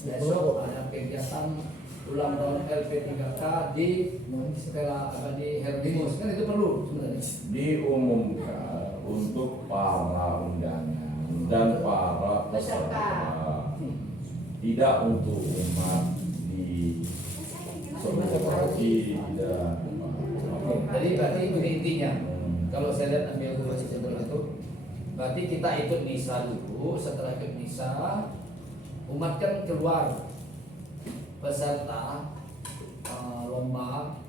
besok ada kegiatan ulang tahun LP3K di Stella di Hieronymus, kan itu perlu sebenarnya. Diumumkan untuk para undangan dan para peserta, tidak untuk umat di seperti tidak. Jadi berarti ini intinya. Kalau saya lihat ambil kesimpulan itu, berarti kita ikut misa dulu. Setelah ikut misa, umat kan keluar peserta lomba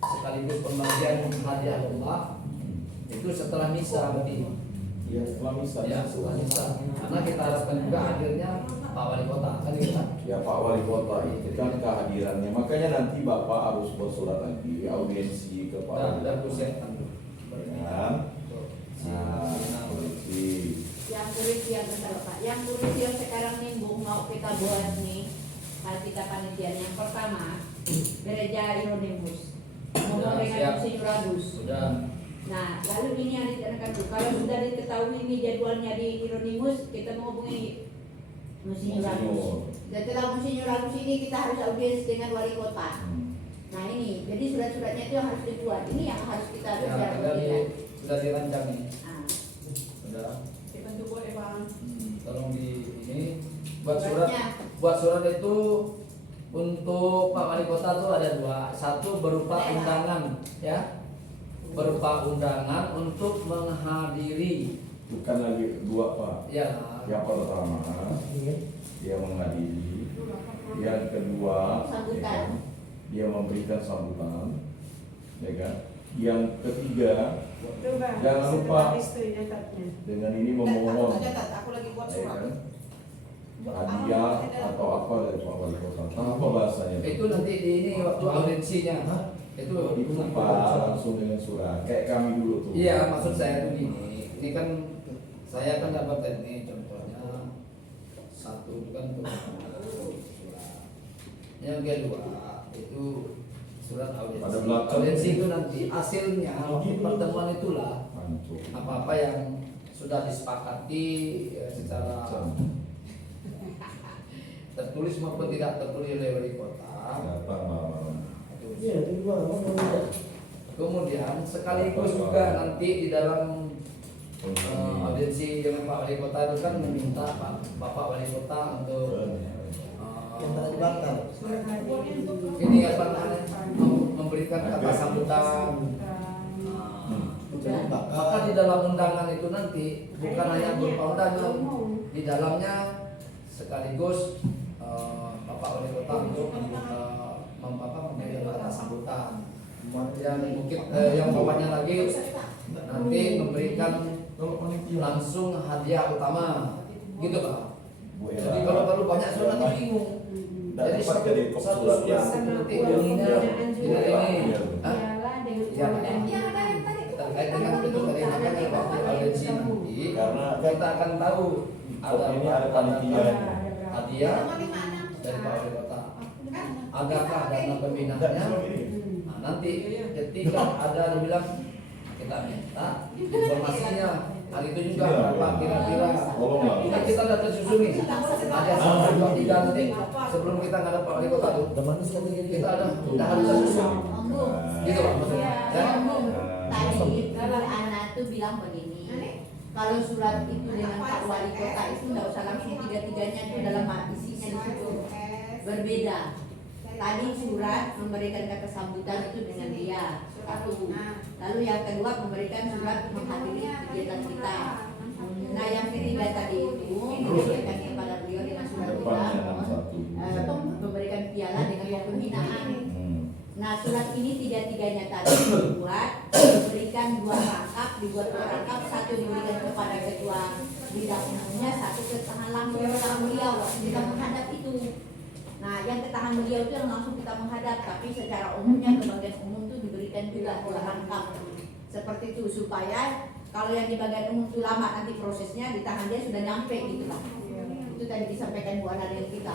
sekaligus pembagian hadiah lomba itu setelah misa berarti. Ya, setelah misa. Ya, setelah misa. Karena kita harapkan juga hadirnya Pak Wali Kota kan gitu kan. Ya Pak Wali Kota itu kan kehadirannya. Makanya nanti Bapak harus bersurat lagi audiensi kepada Dan persiapan dulu. kan. Nah, polisi. Yang turis yang bentar Pak. Yang turis yang sekarang minggu mau kita buat nih. Kalau kita panitia yang pertama gereja Hieronymus. ngomong Sudah, dengan siap. Insinyur Agus. Sudah. Nah, lalu ini yang ditekankan tuh. Kalau sudah diketahui ini jadwalnya di Hieronymus, kita menghubungi Insinyur Agus. Setelah Insinyur Agus ini kita harus audiens dengan wali kota. Nah ini, jadi surat-suratnya itu yang harus dibuat. Ini yang harus kita Ya, bicara sudah bertiga. sudah dirancang nih. Nah, Sudah. Dibantu boleh bang. Tolong di ini buat surat itu untuk Pak Wali Kota tuh ada dua. Satu berupa undangan, ya, berupa undangan untuk menghadiri. Bukan lagi dua Pak. Ya. Yang pertama dia menghadiri, yang kedua Sambutan. ya kan, dia memberikan sambutan, ya kan. Yang ketiga Coba. Jangan lupa. Itu nyatatnya. dengan ini Aku memohon, nggak catat, aku lagi buat ya surat. kan, hadiah atau apa dari Pak Wali Kota. Apa bahasanya? Itu nanti di ini waktu audiensinya. Itu Itu Pak langsung dengan surat. Kayak kami dulu tuh. Iya, maksud saya tuh gini. Ini kan saya kan dapat ini contohnya satu itu kan untuk surat. Yang kedua itu surat audiensi. Pada belakang. Audiensi itu nanti hasilnya waktu pertemuan itulah Hancur. apa-apa yang sudah disepakati ya, secara tertulis maupun tidak tertulis oleh wali kota. Datang malam. Iya, itu gua. Kemudian sekaligus juga nanti di dalam audiensi dengan Pak Wali Kota itu kan meminta Bapak Wali Kota untuk Yang tadi dibakar. ini apa namanya memberikan kata sambutan. Maka di dalam undangan itu nanti bukan hanya berupa undangan, di dalamnya sekaligus Bapak Wali Kota untuk memberikan kata sambutan. Yang mungkin yang bawahnya lagi nanti memberikan langsung hadiah utama, gitu Pak. Jadi kalau banyak surat nanti bingung. Jadi satu surat nanti ininya ini. Hah? Ya, Yang ada yang tadi itu terkait dengan itu tadi makanya waktu audiensi nanti Karena kita akan tahu ini ada panitia. hadiah nomor 56 dari Pak Wali Kota. kan? Adakah dana pembinaannya? Nah, nanti ketika ada dibilang kita minta informasinya hari itu juga berapa kira-kira. Tolonglah. Kan kita udah tersusun nih. Ada 1, 2, 3 nanti sebelum kita nggak ada Pak Wali Kota tuh. Kita udah harus tersusun. Gitu Pak maksudnya. Ya. tadi anak tuh bilang begini. Kalau surat itu dengan Pak Wali Kota itu nggak usah langsung tiga-tiganya itu dalam isinya di situ berbeda. Tadi surat memberikan kata sambutan itu dengan dia satu. Lalu yang kedua memberikan surat menghadiri kegiatan kita. Nah yang ketiga tadi itu memberikan kepada beliau dengan surat kita Depannya mohon memberikan piala dengan pembinaan. Nah surat ini tiga-tiganya tadi dibuat, diberikan 2 rangkap, dibuat 2 rangkap, satu diberikan kepada ketua bidang umumnya, satu ke tangan langsung ke tangan beliau waktu kita menghadap itu. Nah yang ke tangan beliau itu yang langsung kita menghadap, tapi secara umumnya ke bagian umum itu diberikan juga 2 rangkap seperti itu supaya kalau yang di bagian umum itu lama nanti prosesnya di tangan dia sudah nyampe gitu lah. Itu tadi disampaikan Bu Ana dengan kita.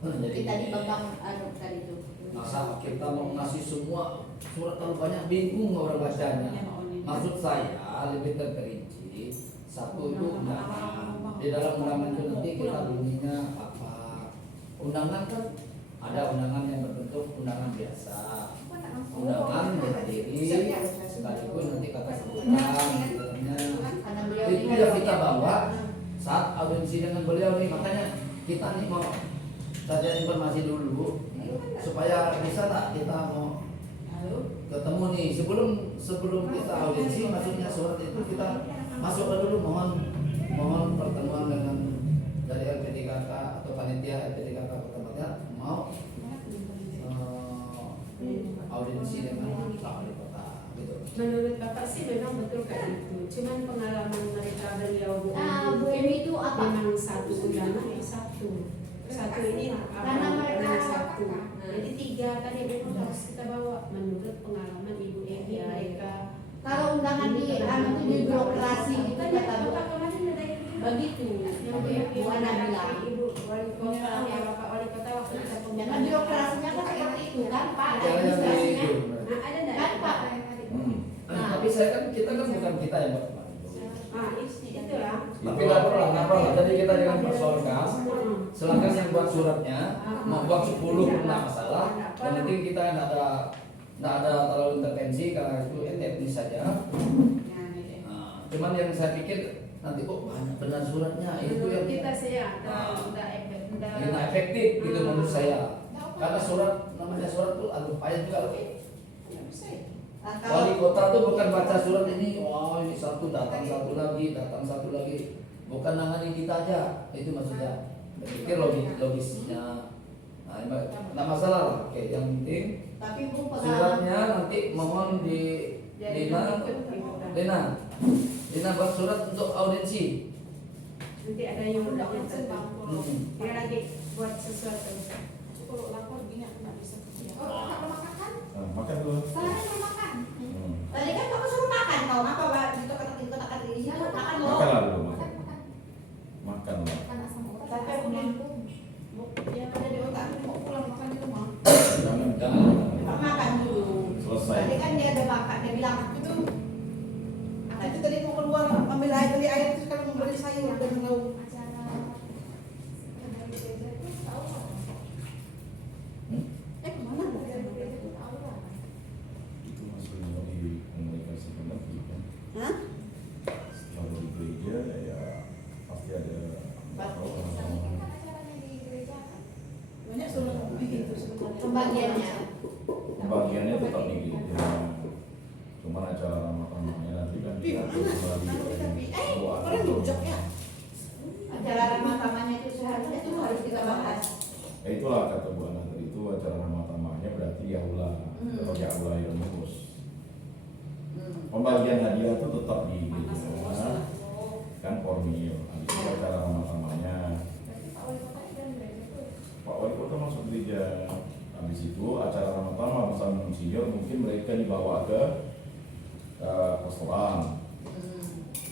Jadi tadi Bambang tadi itu. Masa kita mau ngasih semua surat terlalu banyak bingung orang bacanya. Maksud saya lebih terperinci. Satu itu undangan. Di dalam undangan itu nanti kita bunyinya apa? Undangan kan ada undangan yang berbentuk undangan biasa. Undangan menghadiri sekaligus nanti kata sambutan di dalamnya. Karena beliau Itu ini yang kita bawa saat audiensi dengan beliau nih, makanya kita nih mau saja informasi dulu supaya bisa tak kita mau ketemu nih sebelum kita audiensi, maksudnya surat itu kita masukkan dulu mohon pertemuan dengan dari LP3K atau panitia LP3K tempatnya mau audiensi dengan Pak Wali Kota gitu. Menurut Bapak sih memang betul kayak itu. Cuman pengalaman mereka beliau Bu Emi itu apa? memang satu undangan itu satu ini Karena mereka satu. Jadi 3 tadi memang harus kita bawa menurut pengalaman Ibu Emi mereka. Kalau undangan di itu di birokrasi gitu kata Bu. Begitu. Bu Ana bilang. Ibu Wali Kota, Bapak Wali Kota waktu kita Karena birokrasinya kan seperti itu kan Pak. Jangan Administrasinya. di- Nah, ada saya kan kita kan bukan kita yang buat kemarin. Ah, itulah. Tapi nggak pernah. Jadi kita jangan persoalkan. Silakan yang buat suratnya, mau buat 10 nggak masalah. Yang penting kita nggak ada terlalu intervensi karena itu teknis saja. Nah, cuman yang saya pikir nanti kok banyak benar suratnya itu yang kita saya nggak efektif gitu menurut saya. Karena namanya surat tuh aduh payah juga loh. Wali kota tuh bukan baca surat ini, wah ini satu datang satu lagi, bukan nangani kita aja, itu maksudnya. Pikir logisnya, nah nggak masalah lah. Oke, yang penting Tapi Bu suratnya nanti mohon di Dina buat surat untuk audiensi. Nanti ada yang dia lagi buat sesuatu. Kalau lapor gini aku nggak bisa kerja. Oh, kakak makan kan? Makan dulu. Sekarang kan mau makan. Tadi kan kamu suruh makan, kau ngapa Pak? Itu kata di sini makan loh. Makan lah dulu, Makan, makan. makan. Makan lah. Makan asam urat. Tapi aku ngantuk. Ya ada di otak aku mau pulang makan di rumah. Jangan. Pak makan dulu. Selesai. Tadi kan dia ada makan, dia bilang Itu aku tadi mau keluar ambil air, beli air terus kalau mau beli sayur dan lauk. Acara dari gereja itu tahu nggak? Kemana? Dari gereja itu tahu nggak? Itu masih dikomunikasikan lagi kan. Hah? Kalau di gereja ya pasti ada Tapi kan acaranya di gereja kan? Banyak suruh bikin tuh sebenarnya. pembagiannya. Pembagiannya tetap di gereja. Cuma acara ramah-ramahnya nanti kan kita kembali Orang dijok ya. Acara ramah tamahnya itu seharusnya itu harus kita bahas. Ya itulah kata Bu Ana tadi itu acara ramah-tamahnya berarti di aula, tetap di aula yang bagus. Pembagian hadiah itu tetap di gereja, kan formil. Habis itu acara ramah-tamahnya. Berarti Pak Wali Kota itu dari gereja tuh. Pak Wali Kota masuk gereja. Habis itu acara ramah-tamah bersama monsinyur mungkin mereka dibawa ke restoran,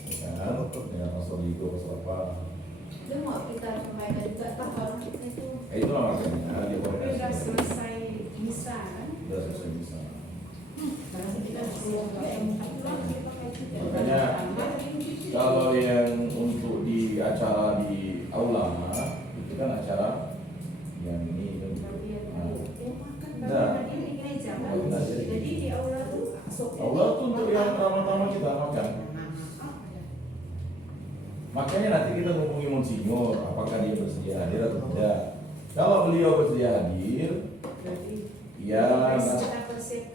ya kan? Dengan pastor Ligo, pastor apa? Itu mau kita sampaikan juga Pak orang itu. Itulah makanya di Sudah koordinasi. selesai misa kan? Sudah selesai bisa. Berarti kita perlu Makanya kalau yang untuk di acara di aula itu kan acara yang ini kan. Nah, Ini gereja kan? Nah, Jadi di aula tuh aula itu untuk yang ramah-ramah kita makan. Makanya nanti kita hubungi monsinyur apakah dia bersedia hadir atau tidak. Kalau beliau bersedia hadir, ya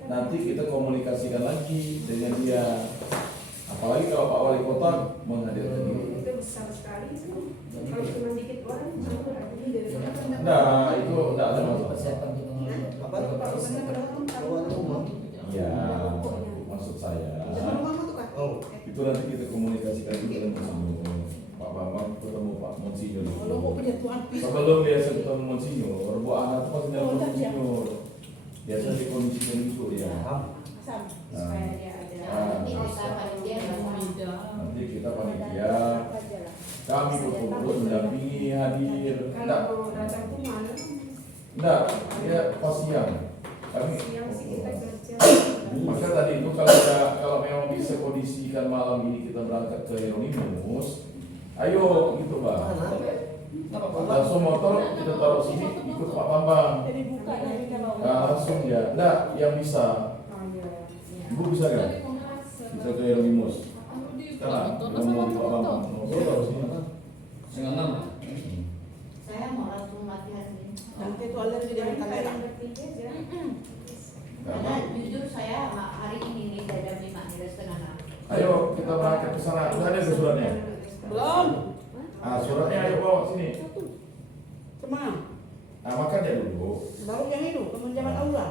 nanti kita komunikasikan lagi dengan dia. Apalagi kalau Pak Wali Kota menghadirkan diri. itu besar sekali tuh. Kalau cuma dikit orang, Nah, itu tidak ada masalah. Persiapan untuk Apa? Ya, maksud saya Zaman mama tuh kan. Oh. itu nanti kita komunikasikan juga dengan monsinyur. Pak Bambang ketemu Pak monsinyur. Kalau mau punya tuan pisau. Sebelum biasa ketemu monsinyur, Bu Ana itu pasti nelfon monsinyur. Biasa dikondisikan itu ya. supaya dia ada. Nanti kita panitia Nanti kita panitia, kami betul-betul mendampingi hadir. Kalau datang tuh malam, Enggak, ya pas siang. Kami siang sih kita kerja. maka tadi itu kalau memang bisa kondisikan malam ini kita berangkat ke Hieronymus, ayo gitu Pak. Langsung motor kita taruh sini ikut Pak Bambang. Jadi buka dari kalau. Nah, langsung ya. Enggak, yang bisa. Oh iya. Ibu bisa kan? Bisa ke Hieronymus. Sekarang ngomong di Pak Bambang. Motor taruh sini. Setengah 6. saya mau langsung latihan ini. Nanti itu alergi dari kamera. Yang bertiga jangan. Karena jujur saya hari ini nih jam 5 nih setengah 6. Ayo kita berangkat ke sana. Udah ada ke suratnya? Belum. Ah, suratnya ayo bawa sini. Kemana? Nah, makan ya dulu. Baru yang itu, kemenjaman aula.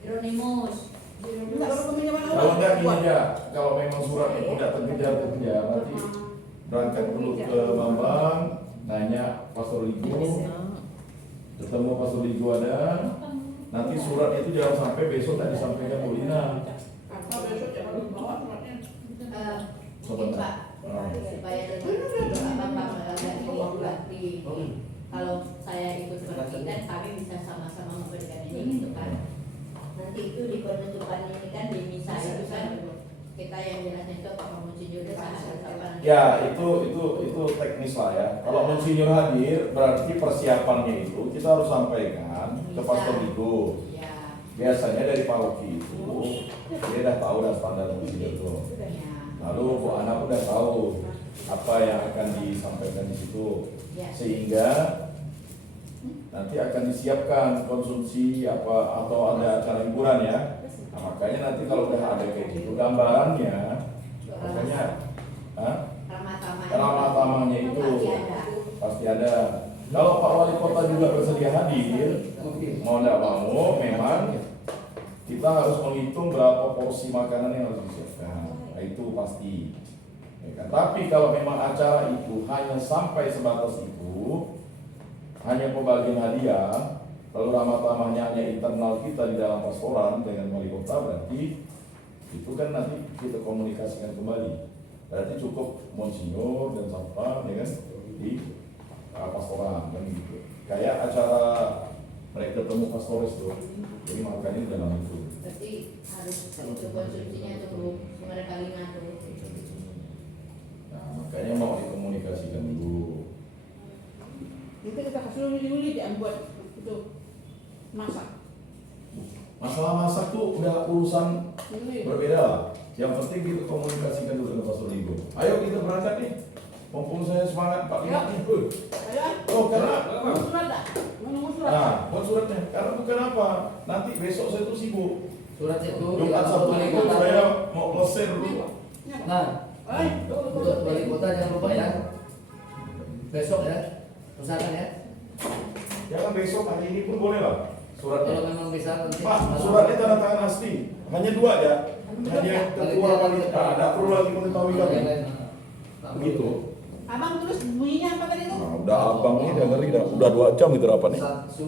Hieronymus. Enggak, baru kemenjaman aula. Kalau enggak gini Buat. aja, kalau memang suratnya tidak terkejar nanti berangkat dulu ke Bambang, nanya Pastor Ligo, ketemu Pastor Ligo ada, nanti suratnya itu jangan sampai besok tak disampaikan Bu Lina. Atau besok jangan bawa suratnya. Sebentar. Supaya dengan Bapak agak dibuat di kalau saya ikut berarti dan kami bisa sama-sama memberikan ini gitu kan. Nanti nanti itu di penutupan ini kan di misa itu kan kita yang jelasnya itu Pak Monsinyur apa? Ya itu teknis lah ya. Kalau Monsinyur hadir berarti persiapannya itu kita harus sampaikan ke Pastor Digo. Ya. Biasanya dari paroki itu dia udah tahu dah standar Monsinyur itu. Ya. Lalu Bu Ana udah tahu apa yang akan disampaikan di situ, Ya. sehingga nanti akan disiapkan konsumsi apa atau ada acara hiburan ya. Nah, makanya nanti kalau udah ada kayak gitu gambarannya, makanya ramah-tamahnya itu pasti ada. Kalau Pak Wali Kota juga bersedia hadir, mau tidak mau, memang kita harus menghitung berapa porsi makanan yang harus disiapkan. Nah, itu pasti. Ya kan? Tapi kalau memang acara itu hanya sampai sebatas itu, hanya pembagian hadiah, lalu ramah-tamahnya hanya internal kita di dalam pastoran dengan wali kota, berarti itu kan nanti kita komunikasikan kembali. Berarti cukup Monsinyur dan Satpam ya kan di pastoran kan gitu. Kayak acara mereka ketemu pastores tuh, jadi makannya dalam itu. Berarti harus itu konsumsinya tuh mereka 5 tuh. Nah, makanya mau dikomunikasikan dulu. Nanti kita kasih Yuli yang buat itu masak. Masalah masak tuh udah urusan berbeda lah. Yang penting kita komunikasikan dulu dengan Pastor Digo. Ayo kita berangkat nih. Mumpung saya semangat Pak Lima nih. Ayo. Oh karena Mau surat tak? Mau nunggu surat? nah, buat suratnya. Karena bukan apa. Nanti besok saya tuh sibuk. Surat itu Jumat Sabtu Minggu saya mau klosir dulu. Nah, untuk wali kota jangan lupa ya. Besok ya, usahakan ya. Jangan besok, hari ini pun boleh lah. Suratnya. Kalau memang bisa nanti. Pak, suratnya tanda tangan asli. Hanya 2 ya. Hanya ketua wanita. Tidak perlu lagi mengetahui kami. Begitu. Abang tulis bunyinya apa tadi tuh? Nah, udah abang ini udah ngeri dah. Udah 2 jam itu rapatnya. Satu